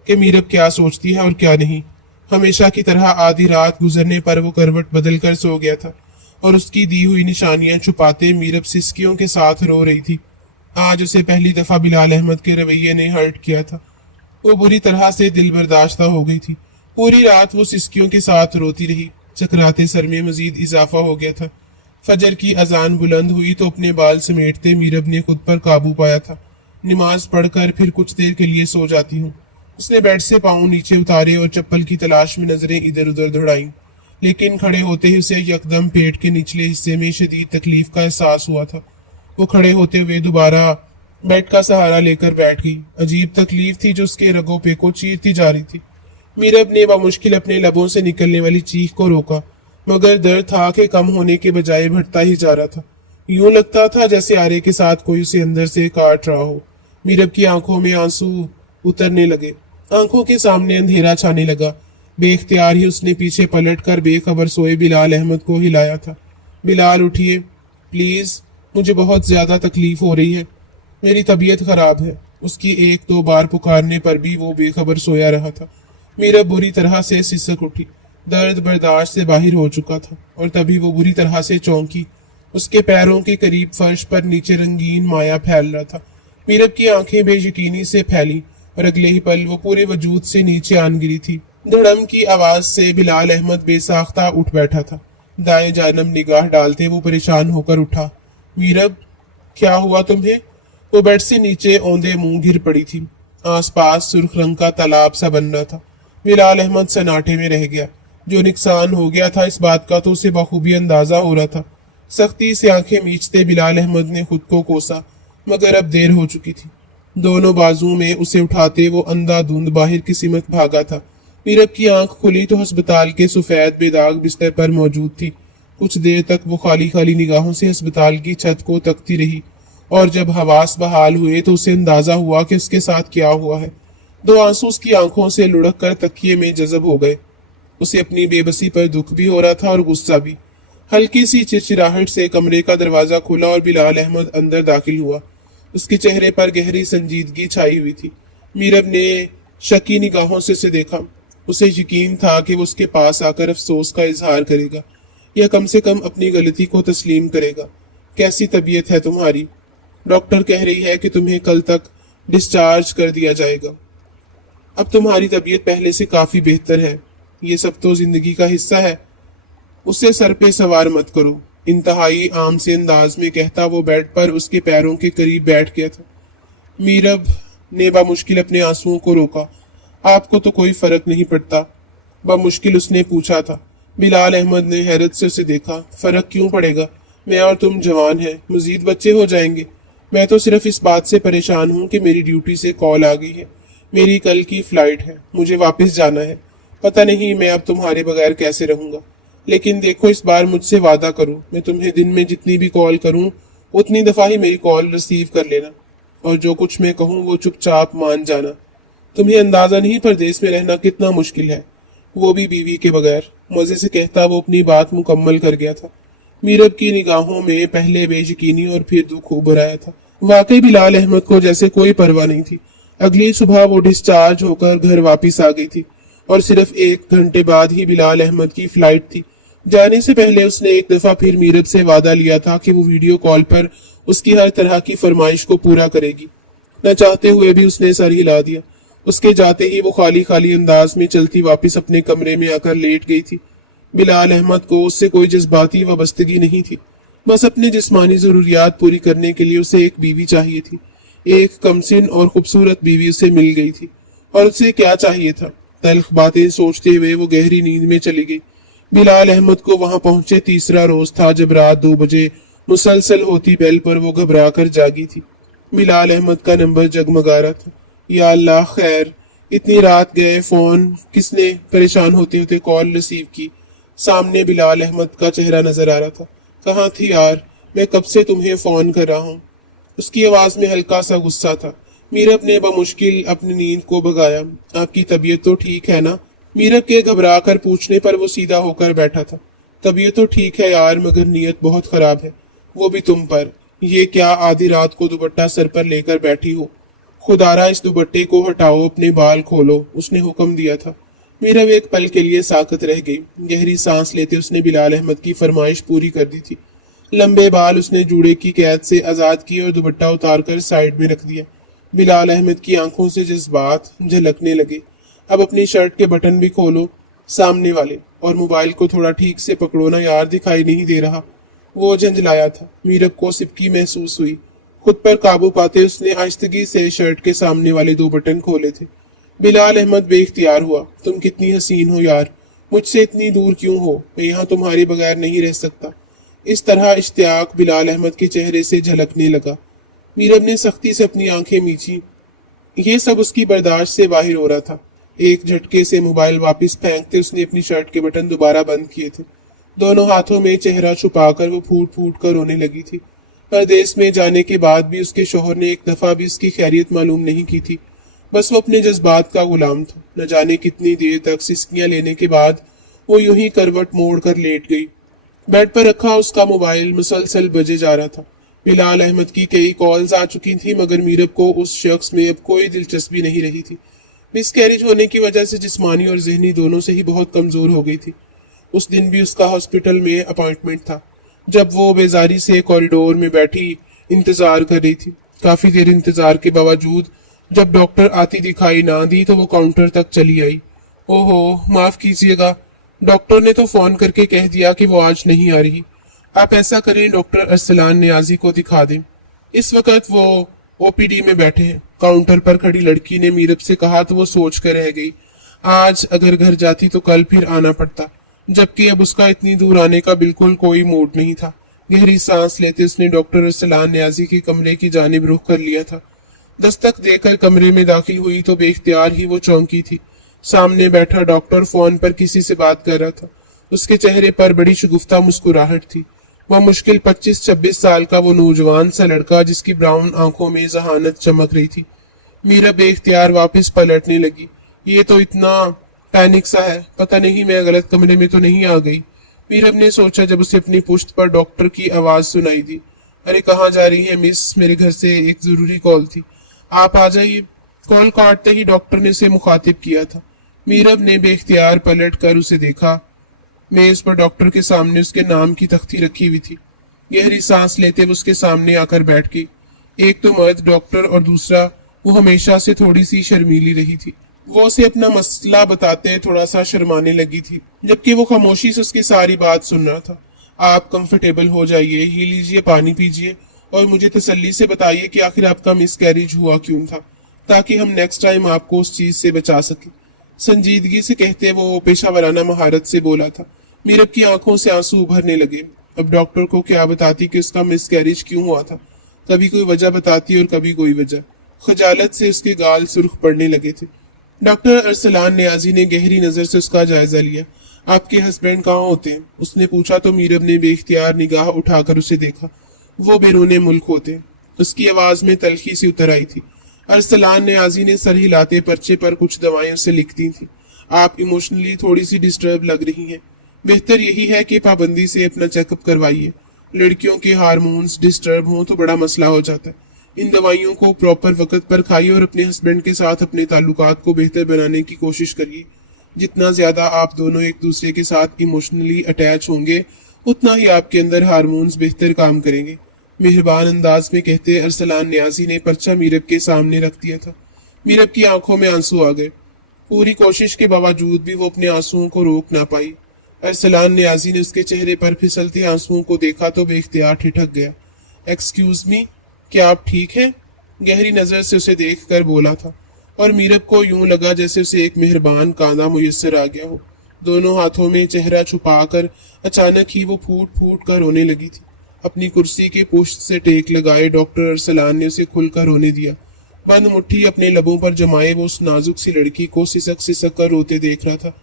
कि मीरब क्या सोचती है और क्या नहीं। हमेशा की तरह आधी रात गुजरने पर वो करवट बदल कर सो गया था और उसकी दी हुई निशानियां छुपाते मीरब सिसकियों के साथ रो रही थी। आज उसे पहली दफा बिलाल अहमद के रवैये ने हर्ट किया था। वो बुरी तरह से दिल बर्दाश्ता हो गई थी। पूरी रात वो सिसकियों के साथ रोती रही। चकराते सर में मजीद इजाफा हो गया था। फजर की अजान बुलंद हुई तो अपने बाल समेटते मीरब ने खुद पर काबू पाया था। नमाज पढ़कर फिर कुछ देर के लिए सो जाती हूँ। उसने बेड से पाँव नीचे उतारे और चप्पल की तलाश में नजरें इधर उधर दौड़ाईं, लेकिन खड़े होते ही उसे यकदम पेट के निचले हिस्से में शदीद तकलीफ का एहसास हुआ था। वो खड़े होते हुए दोबारा बेड का सहारा लेकर बैठ गई। अजीब तकलीफ थी जो उसके रगों पे को चीरती जा रही थी। मीरब ने बामुश्किल अपने लबों से निकलने वाली चीख को रोका, मगर दर्द था कि कम होने के बजाय बढ़ता ही जा रहा था। यूं लगता था जैसे आरे के साथ कोई उसे अंदर से काट रहा हो। मीरब की आंखों में आंसू उतरने लगे। आंखों के सामने अंधेरा छाने लगा। बेख्तियार ही उसने पीछे पलट कर बेखबर सोए बिलाल अहमद को हिलाया था। बिलाल उठिए प्लीज, मुझे बहुत ज्यादा तकलीफ हो रही है, मेरी तबीयत खराब है। उसकी एक दो बार पुकारने पर भी वो बेखबर सोया रहा था। मीरब बुरी तरह से सिसक उठी। दर्द बर्दाश्त से बाहर हो चुका था और तभी वो बुरी तरह से चौंकी। उसके पैरों के करीब फर्श पर नीचे रंगीन माया फैल रहा था। मीरब की आंखें बेयकीनी से फैली और अगले ही पल वो पूरे वजूद से नीचे आन गिरी थी। دھڑم کی آواز سے بلال احمد بے ساختہ اٹھ بیٹھا تھا۔ دائیں جانب نگاہ ڈالتے وہ پریشان ہو کر اٹھا۔ میرب، کیا ہوا تمہیں؟ وہ بیڈ سے نیچے اوندے منہ گر پڑی تھی۔ آس پاس سرخ رنگ کا تالاب سا بن رہا تھا۔ بلال احمد سناٹے میں رہ گیا۔ جو نقصان ہو گیا تھا اس بات کا تو اسے بخوبی اندازہ ہو رہا تھا۔ سختی سے آنکھیں میچتے بلال احمد نے خود کو کوسا، مگر اب دیر ہو چکی تھی۔ دونوں بازو میں اسے اٹھاتے وہ اندھا دھند باہر کی سمت بھاگا تھا۔ میرب کی آنکھ کھلی تو ہسپتال کے سفید بے داغ بستر پر موجود تھی۔ کچھ دیر تک وہ خالی خالی نگاہوں سے ہسپتال کی چھت کو تکتی رہی، اور جب حواس بحال ہوئے تو اسے اندازہ ہوا کہ اس کے ساتھ کیا ہوا ہے۔ دو آنسو اس کی آنکھوں سے لڑک کر تکیے میں جذب ہو گئے۔ اسے اپنی بے بسی پر دکھ بھی ہو رہا تھا اور غصہ بھی۔ ہلکی سی چرچراہٹ سے کمرے کا دروازہ کھلا اور بلال احمد اندر داخل ہوا۔ اس کے چہرے پر گہری سنجیدگی چھائی ہوئی تھی۔ میرب نے شکی نگاہوں سے اسے دیکھا۔ اسے یقین تھا کہ وہ اس کے پاس آ کر افسوس کا اظہار کرے گا، یا کم سے کم اپنی غلطی کو تسلیم کرے گا۔ کیسی طبیعت ہے تمہاری؟ ڈاکٹر کہہ رہی ہے کہ تمہیں کل تک ڈسچارج کر دیا جائے گا۔ اب تمہاری طبیعت پہلے سے کافی بہتر ہے۔ یہ سب تو زندگی کا حصہ ہے۔ اسے سر پہ سوار مت کرو، انتہائی عام سے انداز میں کہتا وہ بیڈ پر اس کے پیروں کے قریب بیٹھ گیا تھا۔ میرب نے بامشکل اپنے آنسوؤں کو روکا۔ آپ کو تو کوئی فرق نہیں پڑتا؟ بامشکل اس نے پوچھا تھا۔ بلال احمد نے حیرت سے اسے دیکھا۔ فرق کیوں پڑے گا؟ میں اور تم جوان ہیں، مزید بچے ہو جائیں گے۔ میں تو صرف اس بات سے پریشان ہوں کہ میری ڈیوٹی سے کال آ گئی ہے۔ میری کل کی فلائٹ ہے، مجھے واپس جانا ہے۔ پتہ نہیں میں اب تمہارے بغیر کیسے رہوں گا۔ لیکن دیکھو، اس بار مجھ سے وعدہ کرو، میں تمہیں دن میں جتنی بھی کال کروں اتنی دفعہ ہی میری کال ریسیو کر لینا، اور جو کچھ میں کہوں وہ چپ چاپ مان جانا۔ تمہیں اندازہ نہیں پردیس میں رہنا کتنا مشکل ہے، وہ بھی بیوی کے بغیر۔ مزے سے کہتا وہ اپنی بات مکمل کر گیا تھا۔ میرب کی نگاہوں میں پہلے بے یقینی اور پھر دکھ ابھر آیا تھا۔ واقعی بلال احمد کو جیسے کوئی پرواہ نہیں تھی۔ اگلی صبح وہ ڈسچارج ہو کر گھر واپس آ گئی تھی، اور صرف 1 گھنٹے بعد ہی بلال احمد کی فلائٹ تھی۔ جانے سے پہلے اس نے ایک دفعہ پھر میرب سے وعدہ لیا تھا کہ وہ ویڈیو کال پر اس کی ہر طرح کی فرمائش کو پورا کرے گی۔ نہ چاہتے ہوئے بھی اس نے سر ہلا دیا۔ اس کے جاتے ہی وہ خالی خالی انداز میں چلتی واپس اپنے کمرے میں آ کر لیٹ گئی تھی۔ بلال احمد کو اس سے کوئی جذباتی وابستگی نہیں تھی، بس اپنی جسمانی ضروریات پوری کرنے کے لیے اسے ایک بیوی چاہیے تھی۔ ایک کمسن اور خوبصورت بیوی اسے مل گئی تھی، اور اسے کیا چاہیے تھا؟ تلخ باتیں سوچتے ہوئے وہ گہری نیند میں چلی گئی۔ بلال احمد کو وہاں پہنچے تیسرا روز تھا جب رات 2 بجے مسلسل ہوتی بیل پر وہ گھبرا کر جاگی تھی۔ بلال احمد کا نمبر جگمگا رہا تھا۔ یا اللہ خیر، اتنی رات گئے، فون کس نے؟ پریشان ہوتے ہوتے کال ریسیو کی۔ سامنے بلال احمد کا چہرہ نظر آ رہا تھا۔ کہاں تھی یار؟ میں کب سے تمہیں فون کر رہا ہوں۔ اس کی آواز میں ہلکا سا غصہ تھا۔ میرب نے بمشکل اپنی نیند کو بھگایا۔ آپ کی طبیعت تو ٹھیک ہے نا؟ میرب کے گھبرا کر پوچھنے پر وہ سیدھا ہو کر بیٹھا تھا۔ طبیعت تو ٹھیک ہے یار، مگر نیت بہت خراب ہے، وہ بھی تم پر۔ یہ کیا آدھی رات کو دوپٹہ سر پر لے کر بیٹھی ہو؟ خدارا اس دوپٹے کو ہٹاؤ، اپنے بال کھولو، اس نے حکم دیا تھا۔ میرب ایک پل کے لیے ساکت رہ گئی۔ گہری سانس لیتے اس نے بلال احمد کی فرمائش پوری کر دی تھی۔ لمبے بال اس نے جوڑے کی قید سے آزاد کیے اور دوپٹہ اتار کر سائیڈ میں رکھ دیا۔ بلال احمد کی آنکھوں سے جذبات جھلکنے لگے۔ اب اپنی شرٹ کے بٹن بھی کھولو، سامنے والے، اور موبائل کو تھوڑا ٹھیک سے پکڑو نا یار، دکھائی نہیں دے رہا۔ وہ جھنجھلایا تھا۔ میرب کو سبکی محسوس ہوئی۔ خود پر قابو پاتے اس نے آہستگی سے شرٹ کے سامنے والے 2 بٹن کھولے تھے۔ بلال احمد بے اختیار ہوا۔ تم کتنی حسین ہو یار، مجھ سے اتنی دور کیوں ہو؟ میں یہاں تمہارے بغیر نہیں رہ سکتا۔ اس طرح اشتیاق بلال احمد کے چہرے سے جھلکنے لگا۔ میرب نے سختی سے اپنی آنکھیں میچی۔ یہ سب اس کی برداشت سے باہر ہو رہا تھا۔ ایک جھٹکے سے موبائل واپس پھینکتے اس نے اپنی شرٹ کے بٹن دوبارہ بند کیے تھے۔ دونوں ہاتھوں میں چہرہ چھپا کر وہ پھوٹ پھوٹ کر رونے لگی تھی۔ پردیس میں جانے کے بعد بھی اس کے شوہر نے ایک دفعہ بھی اس کی خیریت معلوم نہیں کی تھی۔ بس وہ اپنے جذبات کا غلام تھا۔ نہ جانے کتنی دیر تک سسکیاں لینے کے بعد وہ یوں ہی کروٹ موڑ کر لیٹ گئی۔ بیڈ پر رکھا اس کا موبائل مسلسل بجے جا رہا تھا۔ بلال احمد کی کئی کالز آ چکی تھی، مگر میرب کو اس شخص میں اب کوئی دلچسپی نہیں رہی تھی۔ مس کیریج ہونے کی وجہ سے جسمانی اور ذہنی دونوں سے ہی بہت کمزور ہو گئی تھی۔ اس دن بھی اس کا ہاسپٹل میں اپائنٹمنٹ تھا۔ جب وہ بیزاری سے کوریڈور میں بیٹھی انتظار کر رہی تھی، کافی دیر انتظار کے باوجود جب ڈاکٹر آتی دکھائی نہ دی تو وہ کاؤنٹر تک چلی آئی۔ ओहो, माफ कीजिएगा, डॉक्टर ने तो फोन करके कह दिया कि वो आज नहीं आ रही। आप ऐसा करें, डॉक्टर अरसलान नियाजी को दिखा दें। इस वक्त वो ओपीडी में बैठे हैं। काउंटर पर खड़ी लड़की ने मीरब से कहा तो वो सोच कर रह गई। आज अगर घर जाती तो कल फिर आना पड़ता, जबकि अब उसका इतनी दूर आने का बिल्कुल कोई मूड नहीं था। गहरी सांस लेते उसने डॉक्टर अरसलान नियाजी के कमरे की जानिब रुख कर लिया था। दस्तक देकर कमरे में दाखिल हुई तो बेख्तियार ही वो चौंकी थी। सामने बैठा डॉक्टर फोन पर किसी से बात कर रहा था। उसके चेहरे पर बड़ी शगुफ्ता मुस्कुराहट थी। वह मुश्किल 25-26 साल का वो नौजवान सा लड़का जिसकी ब्राउन आंखों में जहानत चमक रही थी। मीरा बेख्तियार वापस पलटने लगी। ये तो इतना पैनिक सा है, पता नहीं मैं गलत कमरे में तो नहीं आ गई। मीरब ने सोचा जब उसे अपनी पुश्त पर डॉक्टर की आवाज सुनाई दी। अरे कहाँ जा रही है मिस, मेरे घर से एक जरूरी कॉल थी, आप आ जाइए। कॉल काटते ही डॉक्टर ने उसे मुखातिब किया था। मीरब ने बेख्तियार पलट कर उसे देखा। मेज पर डॉक्टर के सामने उसके नाम की तख्ती रखी हुई थी। गहरी सांस लेते वो उसके सामने आकर बैठ गई। एक तो मर्द डॉक्टर और दूसरा वो हमेशा से थोड़ी सी शर्मीली रही थी। वो उसे अपना मसला बताते थोड़ा सा शर्माने लगी थी, जबकि वो खामोशी से उसकी सारी बात सुन रहा था। आप कंफर्टेबल हो जाइए, ही लीजिए, पानी पीजिए और मुझे तसल्ली से बताइए कि आखिर आपका मिसकैरेज हुआ क्यों था, ताकि हम नेक्स्ट टाइम आपको उस चीज से बचा सके। संजीदगी से कहते वो पेशावराना महारत से बोला था। मीरब की आंखों से आंसू उभरने लगे। अब डॉक्टर को क्या बताती कि उसका मिसकैरेज क्यों हुआ था। कभी कोई वजह बताती और कभी कोई वजह। खजालत से उसके गाल सुर्ख पड़ने लगे थे। डॉक्टर अरसलान नियाजी ने गहरी नजर से उसका जायजा लिया। आपके हस्बैंड कहाँ होते हैं, उसने पूछा तो मीरब ने बेख्तियार निगाह उठाकर उसे देखा। वो बैरूने मुल्क होते हैं। उसकी आवाज में तलखी सी उतर आई थी। अरसलान नियाजी ने सर हिलाते पर्चे पर कुछ दवाएं उसे लिख दी थी। आप इमोशनली थोड़ी सी डिस्टर्ब लग रही हैं। बेहतर यही है कि पाबंदी से अपना चेकअप करवाइए। लड़कियों के हार्मोन्स डिस्टर्ब हों तो बड़ा मसला हो जाता है। इन दवाइयों को प्रॉपर वक्त पर खाइए और अपने हस्बैंड के साथ अपने ताल्लुकात को बेहतर बनाने की कोशिश करिए। जितना ज्यादा आप दोनों एक दूसरे के साथ इमोशनली अटैच होंगे उतना ही आपके अंदर हार्मोन्स बेहतर काम करेंगे। मेहरबान अंदाज में कहते अरसलान नियाजी ने पर्चा मीरब के सामने रख दिया था। मीरब की आंखों में आंसू आ गए। पूरी कोशिश के बावजूद भी वो अपने आंसुओं को रोक ना पाई। अरसलान नियाजी ने उसके चेहरे पर फिसलते आंसुओं को देखा तो बेख्तियार ठिठक गया। एक्सक्यूज मी, क्या आप ठीक हैं? गहरी नजर से उसे देखकर बोला था और मीरब को यूं लगा जैसे उसे एक मेहरबान कांधा मुयस्सर आ गया हो। दोनों हाथों में चेहरा छुपाकर अचानक ही वो फूट फूट कर रोने लगी थी। अपनी कुर्सी के पुश्त से टेक लगाए डॉक्टर अरसलान ने उसे खुलकर रोने दिया। बंद मुट्ठी अपने लबों पर जमाए वो उस नाजुक सी लड़की को सिसक सिसक कर रोते देख रहा था,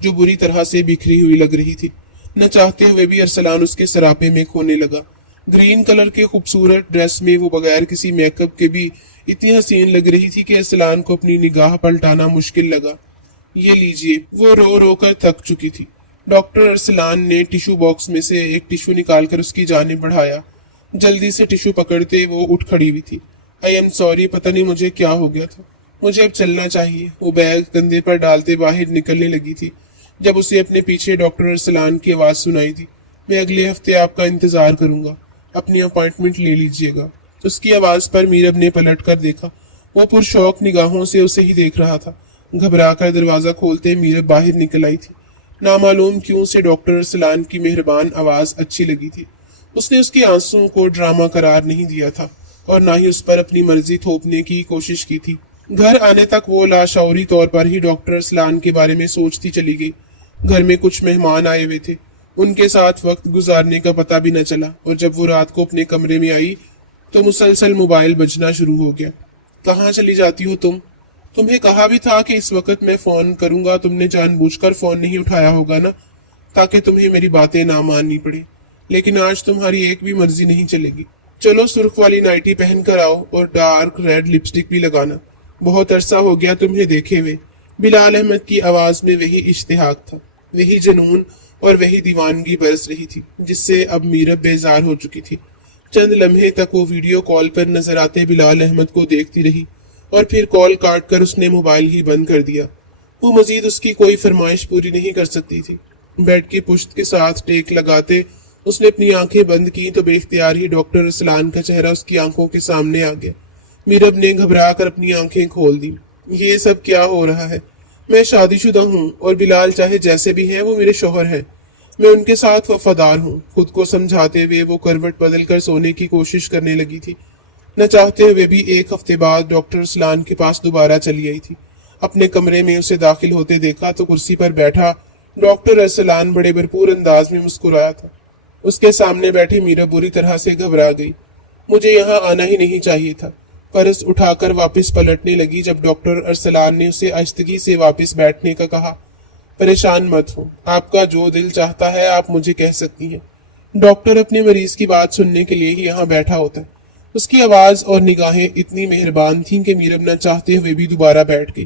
जो बुरी तरह से बिखरी हुई लग रही थी। न चाहते हुए भी अरसलान उसके सरापे में खोने लगा। ग्रीन कलर के खूबसूरत ड्रेस में वो बगैर किसी मेकअप के भी इतनी हसीन लग रही थी कि अरसलान को अपनी निगाह पलटाना मुश्किल लगा। ये लीजिए, वो रो रो कर थक चुकी थी। डॉक्टर अरसलान ने टिश्यू बॉक्स में से एक टिश्यू निकालकर उसकी जानिब बढ़ाया। जल्दी से टिश्यू पकड़ते वो उठ खड़ी हुई थी। आई एम सॉरी, पता नहीं मुझे क्या हो गया था, मुझे अब चलना चाहिए। वो बैग कंधे पर डालते बाहर निकलने लगी थी जब उसे अपने पीछे डॉक्टर अरसलान की आवाज सुनाई दी। मैं अगले हफ्ते आपका इंतजार करूंगा, अपनी अपॉइंटमेंट ले लीजिएगा। उसकी आवाज पर मीरब ने पलट कर देखा। वो पुरशौक निगाहों से उसे ही देख रहा था। घबराकर दरवाजा खोलते मीरब बाहर निकल आई थी। नामालूम क्यों से डॉक्टर अरसलान की मेहरबान आवाज अच्छी लगी थी। उसने उसके आंसुओं को ड्रामा करार नहीं दिया था और ना ही उस पर अपनी मर्जी थोपने की कोशिश की थी। घर आने तक वो लाशौरी तौर पर ही डॉक्टर अरसलान के बारे में सोचती चली गई। घर में कुछ मेहमान आए हुए थे, उनके साथ वक्त गुजारने का पता भी न चला और जब वो रात को अपने कमरे में आई तो मुसलसल मोबाइल बजना शुरू हो गया। कहाँ चली जाती हो तुम? तुम्हें कहा भी था कि इस वक्त मैं फोन करूंगा, तुमने जानबूझकर फोन नहीं उठाया होगा ना, ताकि तुम्हें मेरी बातें ना माननी पड़े। लेकिन आज तुम्हारी एक भी मर्जी नहीं चलेगी। चलो सुर्ख वाली नाइटी पहन कर आओ और डार्क रेड लिपस्टिक भी लगाना। बहुत अरसा हो गया तुम्हें देखे हुए। बिलाल अहमद की आवाज में वही इश्तिहाक था, वही जुनून और वही दीवानगी बरस रही थी जिससे अब मीरब बेजार हो चुकी थी। चंद लम्हे तक वो वीडियो कॉल पर नजर आते बिलाल अहमद को देखती रही और फिर कॉल काट कर उसने मोबाइल ही बंद कर दिया। वो मजीद उसकी कोई फरमाइश पूरी नहीं कर सकती थी। बेड की पुश्त के साथ टेक लगाते उसने अपनी आंखें बंद की तो बेख्तियार ही डॉक्टर अरसलान का चेहरा उसकी आंखों के सामने आ गया। मीरब ने घबरा कर अपनी आंखें खोल दी। ये सब क्या हो रहा है? میں شادی شدہ ہوں اور بلال چاہے جیسے بھی ہیں وہ میرے شوہر ہیں۔ میں ان کے ساتھ وفادار ہوں۔ خود کو سمجھاتے ہوئے وہ کروٹ بدل کر سونے کی کوشش کرنے لگی تھی۔ نہ چاہتے ہوئے بھی ایک ہفتے بعد ڈاکٹر ارسلان کے پاس دوبارہ چلی آئی تھی۔ اپنے کمرے میں اسے داخل ہوتے دیکھا تو کرسی پر بیٹھا ڈاکٹر ارسلان بڑے بھرپور انداز میں مسکرایا تھا۔ اس کے سامنے بیٹھی میرا بری طرح سے گھبرا گئی۔ مجھے یہاں آنا ہی نہیں چاہیے تھا۔ پرس اٹھا کر واپس پلٹنے لگی جب ڈاکٹر ارسلان نے اسے آہستگی سے واپس بیٹھنے کا کہا۔ پریشان مت ہو، آپ کا جو دل چاہتا ہے آپ مجھے کہہ سکتی ہیں۔ ڈاکٹر اپنے مریض کی بات سننے کے لیے ہی یہاں بیٹھا ہوتا ہے۔ اس کی آواز اور نگاہیں اتنی مہربان تھیں کہ میرب نہ چاہتے ہوئے بھی دوبارہ بیٹھ گئی۔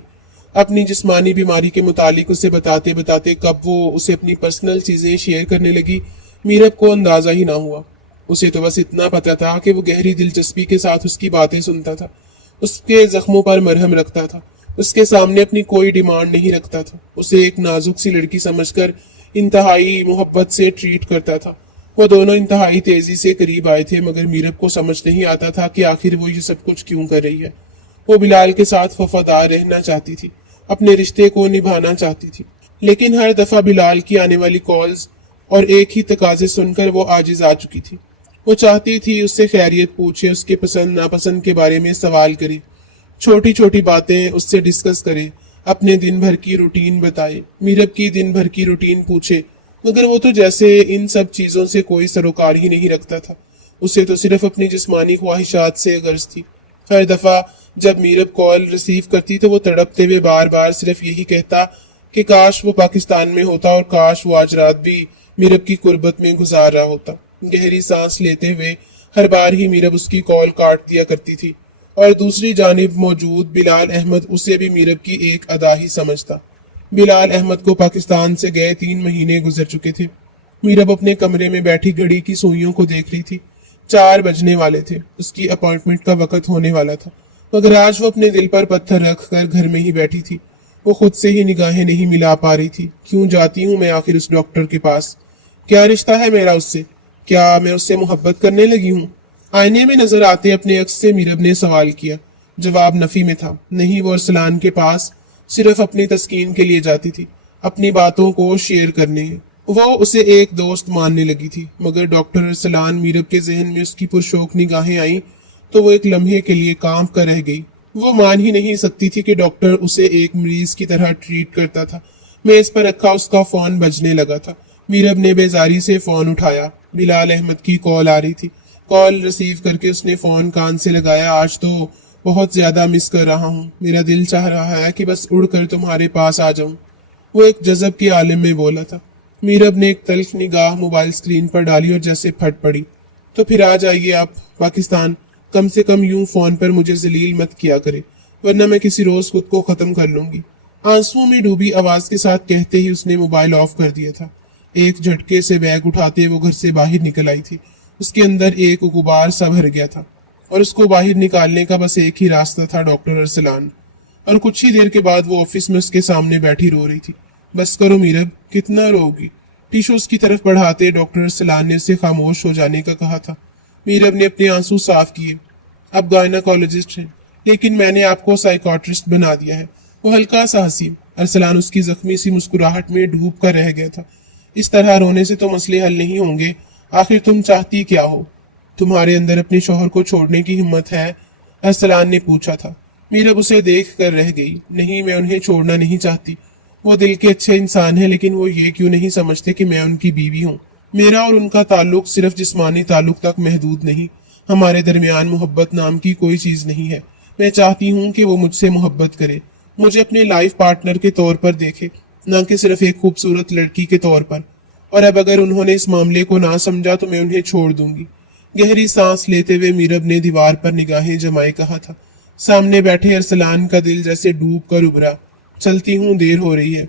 اپنی جسمانی بیماری کے متعلق اسے بتاتے بتاتے کب وہ اسے اپنی پرسنل چیزیں شیئر کرنے لگی میرب کو اندازہ ہی نہ ہوا۔ اسے تو بس اتنا پتا تھا کہ وہ گہری دلچسپی کے ساتھ اس کی باتیں سنتا تھا، اس کے زخموں پر مرہم رکھتا تھا، اس کے سامنے اپنی کوئی ڈیمانڈ نہیں رکھتا تھا، اسے ایک نازک سی لڑکی سمجھ کر انتہائی محبت سے ٹریٹ کرتا تھا۔ وہ دونوں انتہائی تیزی سے قریب آئے تھے مگر میرب کو سمجھ نہیں آتا تھا کہ آخر وہ یہ سب کچھ کیوں کر رہی ہے۔ وہ بلال کے ساتھ وفادار رہنا چاہتی تھی، اپنے رشتے کو نبھانا چاہتی تھی، لیکن ہر دفعہ بلال کی آنے والی کالز اور ایک ہی تقاضے سن کر وہ عاجز آ چکی تھی۔ وہ چاہتی تھی اس سے خیریت پوچھے، اس کے پسند ناپسند کے بارے میں سوال کرے، چھوٹی چھوٹی باتیں اس سے ڈسکس کرے، اپنے دن بھر کی روٹین بتائے، میرب کی دن بھر کی روٹین پوچھے، مگر وہ تو جیسے ان سب چیزوں سے کوئی سروکار ہی نہیں رکھتا تھا۔ اسے تو صرف اپنی جسمانی خواہشات سے غرض تھی۔ ہر دفعہ جب میرب کال ریسیو کرتی تو وہ تڑپتے ہوئے بار بار صرف یہی کہتا کہ کاش وہ پاکستان میں ہوتا اور کاش وہ آج رات بھی میرب کی قربت میں گزار رہا ہوتا۔ گہری سانس لیتے ہوئے ہر بار ہی میرب اس کی کال کاٹ دیا کرتی تھی اور دوسری جانب موجود بلال احمد اسے بھی میرب کی ایک ادا ہی سمجھتا۔ بلال احمد کو پاکستان سے گئے 3 مہینے گزر چکے تھے۔ میرب اپنے کمرے میں بیٹھی گھڑی کی سوئیوں کو دیکھ رہی تھی۔ 4 بجنے والے تھے، اس کی اپائنٹمنٹ کا وقت ہونے والا تھا، مگر آج وہ اپنے دل پر پتھر رکھ کر گھر میں ہی بیٹھی تھی۔ وہ خود سے ہی نگاہیں نہیں ملا پا رہی تھی۔ کیوں جاتی ہوں میں آخر اس ڈاکٹر کے پاس؟ کیا رشتہ ہے میرا اس سے؟ کیا میں اس سے محبت کرنے لگی ہوں؟ آئینے میں نظر آتے اپنے عکس سے میرب نے سوال کیا۔ جواب نفی میں تھا۔ نہیں، وہ ارسلان کے پاس صرف اپنی تسکین کے لیے جاتی تھی، اپنی باتوں کو شیئر کرنے۔ وہ اسے ایک دوست ماننے لگی تھی، مگر ڈاکٹر ارسلان میرب کے ذہن میں اس کی پرشوق نگاہیں آئیں تو وہ ایک لمحے کے لیے کانپ کر رہ گئی۔ وہ مان ہی نہیں سکتی تھی کہ ڈاکٹر اسے ایک مریض کی طرح ٹریٹ کرتا تھا۔ میز پر رکھا اس کا فون بجنے لگا تھا۔ میرب نے بیزاری سے فون اٹھایا۔ بلال احمد کی کال آ رہی تھی۔ کال ریسیو کر کے اس نے فون کان سے لگایا۔ آج تو بہت زیادہ مس کر رہا ہوں، میرا دل چاہ رہا ہے کہ بس اڑ کر تمہارے پاس آ جاؤں، وہ ایک جذب کے عالم میں بولا تھا۔ میرب نے ایک تلخ نگاہ موبائل سکرین پر ڈالی اور جیسے پھٹ پڑی۔ تو پھر آ جائیے آپ پاکستان، کم سے کم یوں فون پر مجھے ذلیل مت کیا کرے، ورنہ میں کسی روز خود کو ختم کر لوں گی، آنسوؤں میں ڈوبی آواز کے ساتھ کہتے ہی اس نے موبائل آف کر دیا تھا۔ ایک جھٹکے سے بیگ اٹھاتے وہ گھر سے باہر نکل آئی تھی۔ اس کے اندر ایک غبار سا بھر گیا تھا اور اس کو باہر نکالنے کا بس ایک ہی راستہ تھا، ڈاکٹر ارسلان۔ اور کچھ ہی دیر کے بعد وہ آفس میں اس کے سامنے بیٹھی رو رہی تھی۔ بس کرو میرب، کتنا رو گی؟ ٹیشو اس کی طرف بڑھاتے ڈاکٹر ارسلان نے اسے خاموش ہو جانے کا کہا تھا۔ میرب نے اپنے آنسو صاف کیے۔ اب گائناکالوجسٹ ہیں، لیکن میں نے آپ کو سائیکاٹرسٹ بنا دیا ہے۔ وہ ہلکا سا ہنسی۔ ارسلان اس کی زخمی سی مسکراہٹ میں ڈوب کر رہ گیا تھا۔ اس طرح رونے سے تو مسئلے حل نہیں ہوں گے، آخر تم چاہتی کیا ہو؟ تمہارے اندر اپنے شوہر کو چھوڑنے کی ہمت ہے؟ ارسلان نے پوچھا تھا۔ میرب اسے دیکھ کر رہ گئی۔ نہیں، میں انہیں چھوڑنا نہیں چاہتی، وہ دل کے اچھے انسان ہیں، لیکن وہ یہ کیوں نہیں سمجھتے کہ میں ان کی بیوی ہوں؟ میرا اور ان کا تعلق صرف جسمانی تعلق تک محدود نہیں، ہمارے درمیان محبت نام کی کوئی چیز نہیں ہے۔ میں چاہتی ہوں کہ وہ مجھ سے محبت کرے، مجھے اپنے لائف پارٹنر کے طور پر دیکھے، نہ کہ صرف ایک خوبصورت لڑکی کے طور پر۔ اور اب اگر انہوں نے اس معاملے کو نہ سمجھا تو میں انہیں چھوڑ دوں گی۔ گہری سانس لیتے ہوئے میرب نے دیوار پر نگاہیں جمائے کہا تھا۔ سامنے بیٹھے ارسلان کا دل جیسے ڈوب کر ابھرا۔ چلتی ہوں، دیر ہو رہی ہے،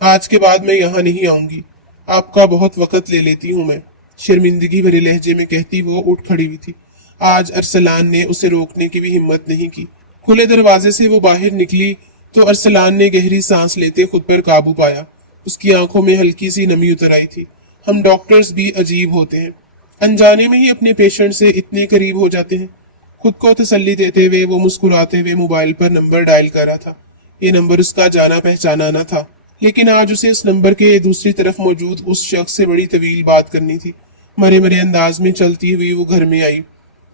آج کے بعد میں یہاں نہیں آؤں گی، آپ کا بہت وقت لے لیتی ہوں میں، شرمندگی بھرے لہجے میں کہتی وہ اٹھ کھڑی ہوئی تھی۔ آج ارسلان نے اسے روکنے کی بھی ہمت نہیں کی۔ کھلے دروازے سے وہ باہر نکلی تو ارسلان نے گہری سانس لیتے خود پر قابو پایا۔ اس کی آنکھوں میں ہلکی سی نمی اتر آئی تھی۔ ہم ڈاکٹرز بھی عجیب ہوتے ہیں، انجانے میں ہی اپنے پیشنٹ سے اتنے قریب ہو جاتے ہیں۔ خود کو تسلی دیتے ہوئے وہ مسکراتے ہوئے موبائل پر نمبر ڈائل کر رہا تھا۔ ये नंबर उसका जाना पहचाना न था, लेकिन आज उसे इस नंबर के दूसरी तरफ मौजूद उस शख्स से बड़ी तवील बात करनी थी। मरे मरे अंदाज में चलती हुई वो घर में आई।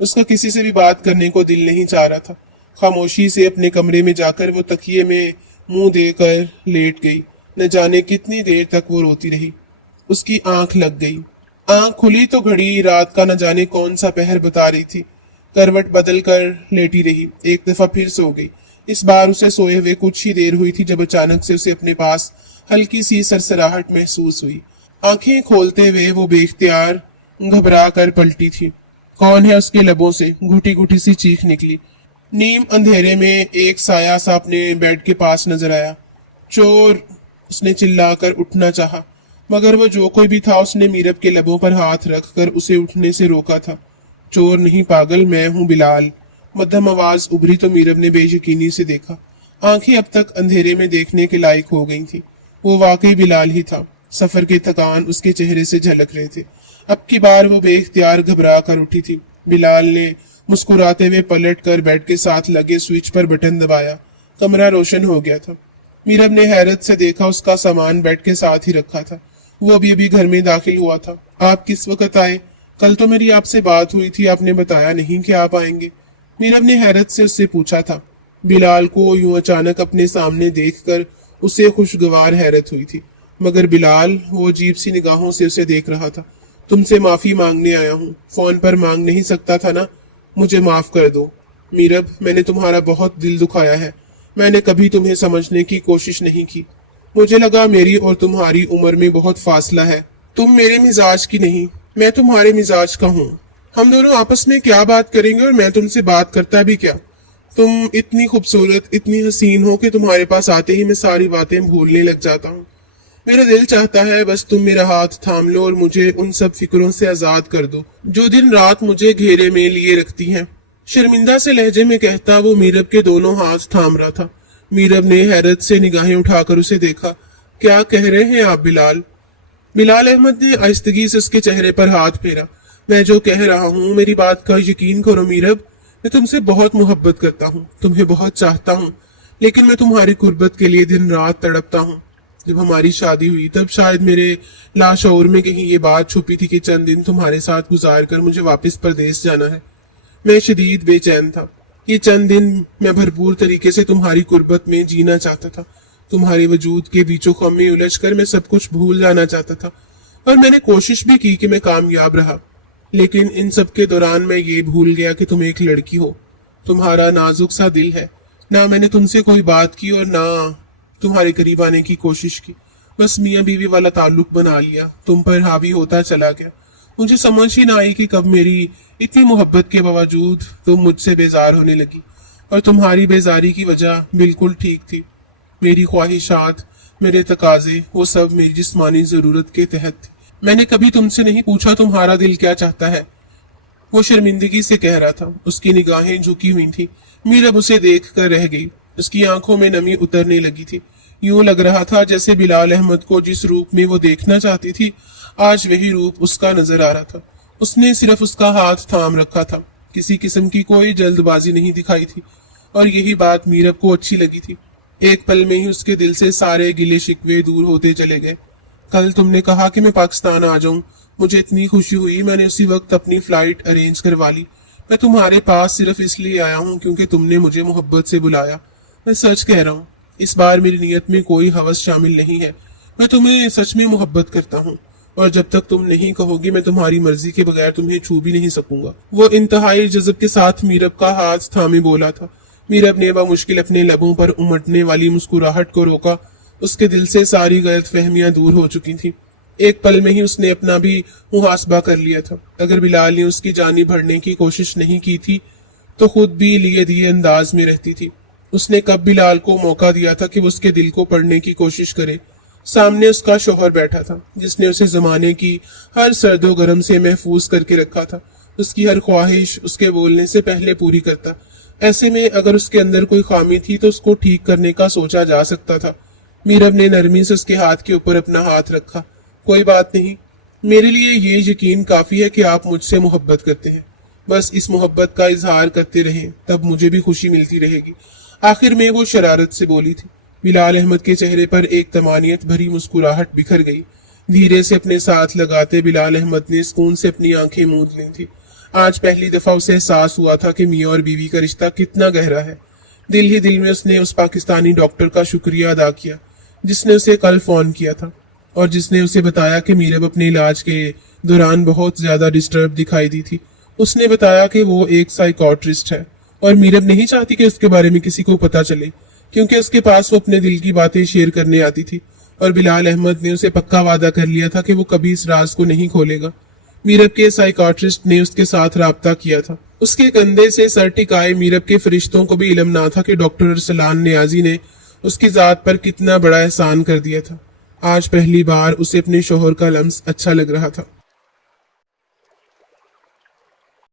उसका किसी से भी बात करने को दिल नहीं चाह रहा था। खामोशी से अपने कमरे में जाकर वो तकिए में मुंह देकर लेट गई। न जाने कितनी देर तक वो रोती रही। उसकी आंख लग गई। आंख खुली तो घड़ी रात का न जाने कौन सा पहर बता रही थी। करवट बदल कर लेटी रही। एक दफा फिर सो गई। इस बार उसे सोए हुए कुछ ही देर हुई थी जब अचानक से उसे अपने पास हल्की सी सरसराहट महसूस हुई। आंखें खोलते हुए वो बेख्तियार घबरा कर पलटी थी। कौन है? उसके लबों से घुटी घुटी सी चीख निकली। नीम अंधेरे में एक साया सा अपने बेड के पास नजर आया। चोर! उसने चिल्लाकर उठना चाहा, मगर वो जो कोई भी था उसने मीरब के लबों पर हाथ रखकर उसे उठने से रोका था। चोर नहीं पागल, मैं हूं बिलाल। मध्यम आवाज उभरी तो मीरब ने बेयकीनी से देखा। आंखें अब तक अंधेरे में देखने के लायक हो गई थी। वो वाकई बिलाल ही था। सफर के थकान उसके चेहरे से झलक रहे थे। अब की बार वो बेख्तियार घबरा कर उठी थी। बिलाल ने मुस्कुराते हुए पलट कर बेड के साथ लगे स्विच पर बटन दबाया। कमरा रोशन हो गया था। मीरब ने हैरत से देखा उसका सामान बेड के साथ ही रखा था। वो अभी अभी घर में दाखिल हुआ था। आप किस वक्त आए? कल तो मेरी आपसे बात हुई थी, आपने बताया नहीं कि आप आएंगे। मीरब ने हैरत से उससे पूछा था। बिलाल को यूं अचानक अपने सामने देखकर उसे खुशगवार हैरत हुई थी, मगर बिलाल वो अजीब सी निगाहों से उसे देख रहा था। तुमसे माफी मांगने आया हूँ। फोन पर मांग नहीं सकता था ना? मुझे माफ कर दो मीरब, मैंने तुम्हारा बहुत दिल दुखाया है। मैंने कभी तुम्हें समझने की कोशिश नहीं की। मुझे लगा मेरी और तुम्हारी उम्र में बहुत फासला है। तुम मेरे मिजाज की नहीं, मैं तुम्हारे मिजाज का हूँ। हम दोनों आपस में क्या बात करेंगे, और मैं तुमसे बात करता भी क्या। तुम इतनी खूबसूरत, इतनी हसीन हो कि तुम्हारे पास आते ही मैं सारी बातें भूलने लग जाता हूँ। मेरा दिल चाहता है बस तुम मेरा हाथ थाम लो और मुझे उन सब फिक्रों से आजाद कर दो जो दिन रात मुझे घेरे में लिए रखती हैं। शर्मिंदा से लहजे में कहता वो मीरब के दोनों हाथ थाम रहा था। मीरब ने हैरत से निगाहें उठाकर उसे देखा। क्या कह रहे हैं आप बिलाल? बिलाल अहमद ने आहिस्तगी से उसके चेहरे पर हाथ फेरा। मैं जो कह रहा हूँ, मेरी बात का यकीन करो मीरब। मैं तुमसे बहुत मोहब्बत करता हूँ, तुम्हें बहुत चाहता हूँ, लेकिन मैं तुम्हारी कुर्बत के लिए दिन रात तड़पता हूँ। जब हमारी शादी हुई तब शायद मेरे लाशऊर में कहीं ये बात छुपी थी कि चंद दिन तुम्हारे साथ गुजार कर मुझे वापस परदेश जाना है। मैं शदीद बेचैन था। ये चंद दिन मैं भरपूर तरीके से तुम्हारी कुर्बत में जीना चाहता था। तुम्हारे वजूद के बीचों खम में उलझ कर मैं सब कुछ भूल जाना चाहता था, और मैंने कोशिश भी की कि मैं कामयाब रहा। लेकिन इन सब के दौरान मैं ये भूल गया कि तुम एक लड़की हो। तुम्हारा नाजुक सा दिल है। ना मैंने तुमसे कोई बात की और ना तुम्हारे करीब आने की कोशिश की। बस मियाँ बीवी वाला ताल्लुक बना लिया, तुम पर हावी होता चला गया। मुझे समझ ही ना आई कि कब मेरी इतनी मोहब्बत के बावजूद तुम मुझसे बेजार होने लगी, और तुम्हारी बेजारी की वजह बिल्कुल ठीक थी। मेरी ख्वाहिशात, मेरे तकाजे, वो सब मेरी जिस्मानी जरूरत के तहत थी। मैंने कभी तुमसे नहीं पूछा तुम्हारा दिल क्या चाहता है। वो शर्मिंदगी से कह रहा था। उसकी निगाहें झुकी हुई थी। मीरब उसे देख कर रह गई। उसकी आंखों में नमी उतरने लगी थी। यूं लग रहा था जैसे बिलाल अहमद को जिस रूप में वो देखना चाहती थी, आज वही रूप उसका नजर आ रहा था। उसने सिर्फ उसका हाथ थाम रखा था। किसी किस्म की कोई जल्दबाजी नहीं दिखाई थी, और यही बात मीरब को अच्छी लगी थी। एक पल में ही उसके दिल से सारे गिले शिकवे दूर होते चले गए। कल तुमने कहा कि मैं पाकिस्तान आ जाऊं। मुझे इतनी खुशी हुई, मैंने उसी वक्त अपनी फ्लाइट अरेंज करवा ली। मैं तुम्हारे पास सिर्फ इसलिए आया हूँ क्योंकि तुमने मुझे मोहब्बत से बुलाया। मैं सच कह रहा हूँ, इस बार मेरी नीयत में कोई हवस शामिल नहीं है। मैं तुम्हें सच में मोहब्बत करता हूँ, और जब तक तुम नहीं कहोगी मैं तुम्हारी मर्जी के बगैर तुम्हें छू भी नहीं सकूंगा। वो इंतहाई जज्ब के साथ मीरब का हाथ थामे बोला था। मीरब ने मुश्किल अपने लबों पर उमटने वाली मुस्कुराहट को रोका। उसके दिल से सारी गलत फहमियां दूर हो चुकी थी। एक पल में ही उसने अपना भी मुहासबा कर लिया था। अगर बिलाल ने उसकी जानी भरने की कोशिश नहीं की थी तो खुद भी लिए दिए अंदाज में रहती थी। उसने कब बिलाल को मौका दिया था कि वो उसके दिल को पढ़ने की कोशिश करे। सामने उसका शोहर बैठा था जिसने उसे जमाने की हर सर्दो गर्म से महफूज करके रखा था। उसकी हर ख्वाहिश उसके बोलने से पहले पूरी करता। ऐसे में अगर उसके अंदर कोई खामी थी तो उसको ठीक करने का सोचा जा सकता था। मीरब ने नरमी से उसके हाथ के ऊपर अपना हाथ रखा। कोई बात नहीं, मेरे लिए ये यकीन काफी है कि आप मुझसे मोहब्बत करते हैं। बस इस मोहब्बत का इजहार करते रहें, तब मुझे भी खुशी मिलती रहेगी। आखिर में वो शरारत से बोली थी। بلال احمد کے چہرے پر ایک طمانینت بھری مسکراہٹ بکھر گئی۔ دھیرے سے اپنے ساتھ لگاتے بلال احمد نے سکون سے اپنی آنکھیں موند لی تھی۔ آج پہلی دفعہ اسے احساس ہوا تھا کہ میاں اور بیوی کا رشتہ کتنا گہرا ہے۔ دل ہی دل میں اس نے اس پاکستانی ڈاکٹر کا شکریہ ادا کیا جس نے اسے کل فون کیا تھا اور جس نے اسے بتایا کہ میرب اپنے علاج کے دوران بہت زیادہ ڈسٹرب دکھائی دی تھی۔ اس نے بتایا کہ وہ ایک سائیکاٹرسٹ ہے اور میرب نہیں چاہتی کہ اس کے بارے میں کسی کو پتا چلے، کیونکہ اس کے پاس وہ اپنے دل کی باتیں شیئر کرنے آتی تھی اور بلال احمد نے اسے پکا وعدہ کر لیا تھا کہ وہ کبھی اس راز کو نہیں کھولے گا۔ میرب کے سائیکاٹرسٹ نے اس کے ساتھ رابطہ کیا تھا۔ اس کے کندھے سے سر ٹکائے میرب کے فرشتوں کو بھی علم نہ تھا کہ ڈاکٹر ارسلان نیازی نے اس کی ذات پر کتنا بڑا احسان کر دیا تھا۔ آج پہلی بار اسے اپنے شوہر کا لمس اچھا لگ رہا تھا۔